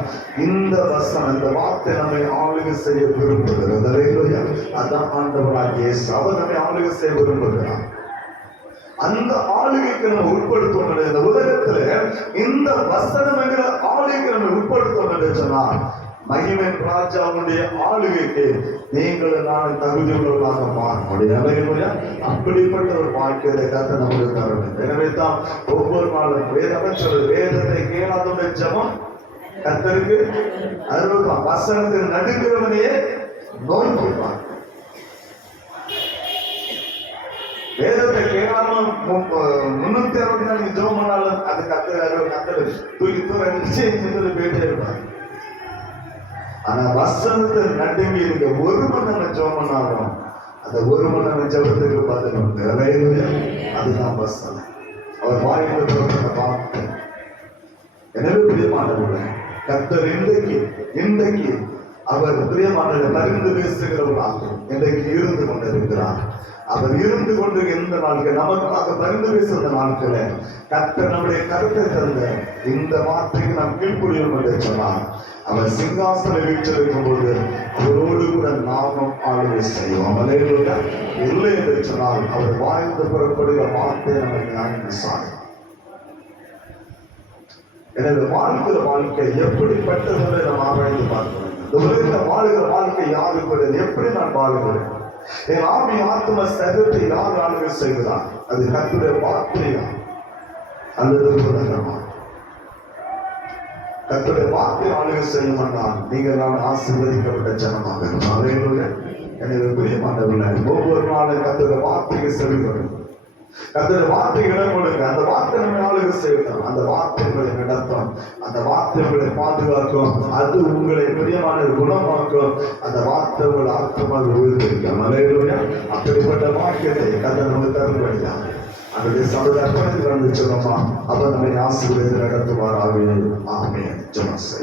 இந்த வசனம் இந்த வார்த்தை நம்மை ஆளுகை செய்ய விரும்புகிறது. அதான் ஆண்டவராகிய அவர் நம்மை ஆளுகை செய்ய விரும்புகிறார். அந்த ஆளுகைக்கு நம்ம உட்படுத்தோம். இந்த உலகத்துல இந்த வசனம் என்கிற ஆளுகைக்கு நம்ம உட்படுத்தோம் என்று சொன்னால் மகிமன் ராஜாவுடைய ஆளுகைக்கு நீங்கள் நான் தகுதி உள்ளவர்களாக மாற முடியும். அப்படிப்பட்ட ஒரு வாக்கியத்தை கத்த நமக்கு தரணும். எனவே தான் ஒவ்வொரு நாளும் வேதத்தை கேளாத ஜபம் கத்தருக்கு அருள்வான். வசனத்தில் நடுக்கிறவனையே நோய் கொடுப்பான். வேதத்தை கேளாம 364 ஜபம் பண்ணாலும் அது கத்தர் தூக்கி தூர போயிட்டே இருப்பாங்க. ஆனா வசனத்தை நடுங்கி இருக்க ஒரு மணி நேரம் ஜெபம் பண்ணாலும் அந்த ஒரு மணி நேரம் ஜெபத்துக்கு பதில் உண்டு. அதுதான் வசனம். அவர் வாயிலிருந்து புறப்பட்ட வார்த்தை. எனவே பிரியமானவர்களே, கர்த்தர் இன்றைக்கு அவர் பிரியமானவர்களை பரிந்து பேசுகிற ஒரு ஆள் இன்றைக்கு இருந்து கொண்டிருக்கிறார். அவர் இருந்து கொண்டு எந்த நாட்கள் நமக்காக பரிந்து பேசுகிற நாட்கள கர்த்தர் நம்முடைய கருத்தை தந்த இந்த வார்த்தைக்கு நாம் கீழ்ப்படியும் என்று சொன்னார். அவர் சிங்காசன வீற்றிருக்கும் போது அவரோடு கூட நாமும் ஆளுகை செய்வோம். இல்லை என்று சொன்னால் அவர் வாழ்ந்து புறப்படுகிற வார்த்தை நம்ம ஞாயிறு சாய். எனவே வாழ்கிற வாழ்க்கை எப்படிப்பட்டதை நாம் ஆராய்ந்து பார்க்க வேண்டும். இந்த உலகத்தில் வாழ்கிற வாழ்க்கை யாருக்கு எப்படி நான் வாழுகிறேன்? என் ஆவி ஆத்ம சரீரத்தை யார் ஆளுகை செய்கிறார்? அது கர்த்தருடைய வார்த்தையா அல்லது புலகமா? கர்த்தருடைய வார்த்தை ஆளுகை செய்யுமானால் நீங்கள் நான் ஆசீர்வதிக்கப்பட்ட ஜனமாக இருக்கும். எனவே பிரியமானவர்களே, ஒவ்வொரு நாளும் கர்த்தருடைய வார்த்தைக்கு செல்கிறோம். கர்த்தருடைய வார்த்தைக்கு இடம் கொடுங்க. அந்த வார்த்தை நம்ம ஆளுகை செய்யணும். அந்த வார்த்தைகளை நடத்தும். அந்த வார்த்தைகளை பாதுகாக்கும். அது உங்களை பிரியமான குணமாக்கும். அந்த வார்த்தை உங்கள் ஆத்மாவை உயர்த்திருக்கும். அப்படிப்பட்ட வாக்கியத்தை கர்த்தர் நமக்கு தரும்படியாக அவருடைய சமுதாய அர்ப்பணித்து வந்து சொன்னோமா, அவர் நம்மை ஆசீர்வதித்து நடத்துவாராக. ஆமென். ஜெபம் செய்வோம்.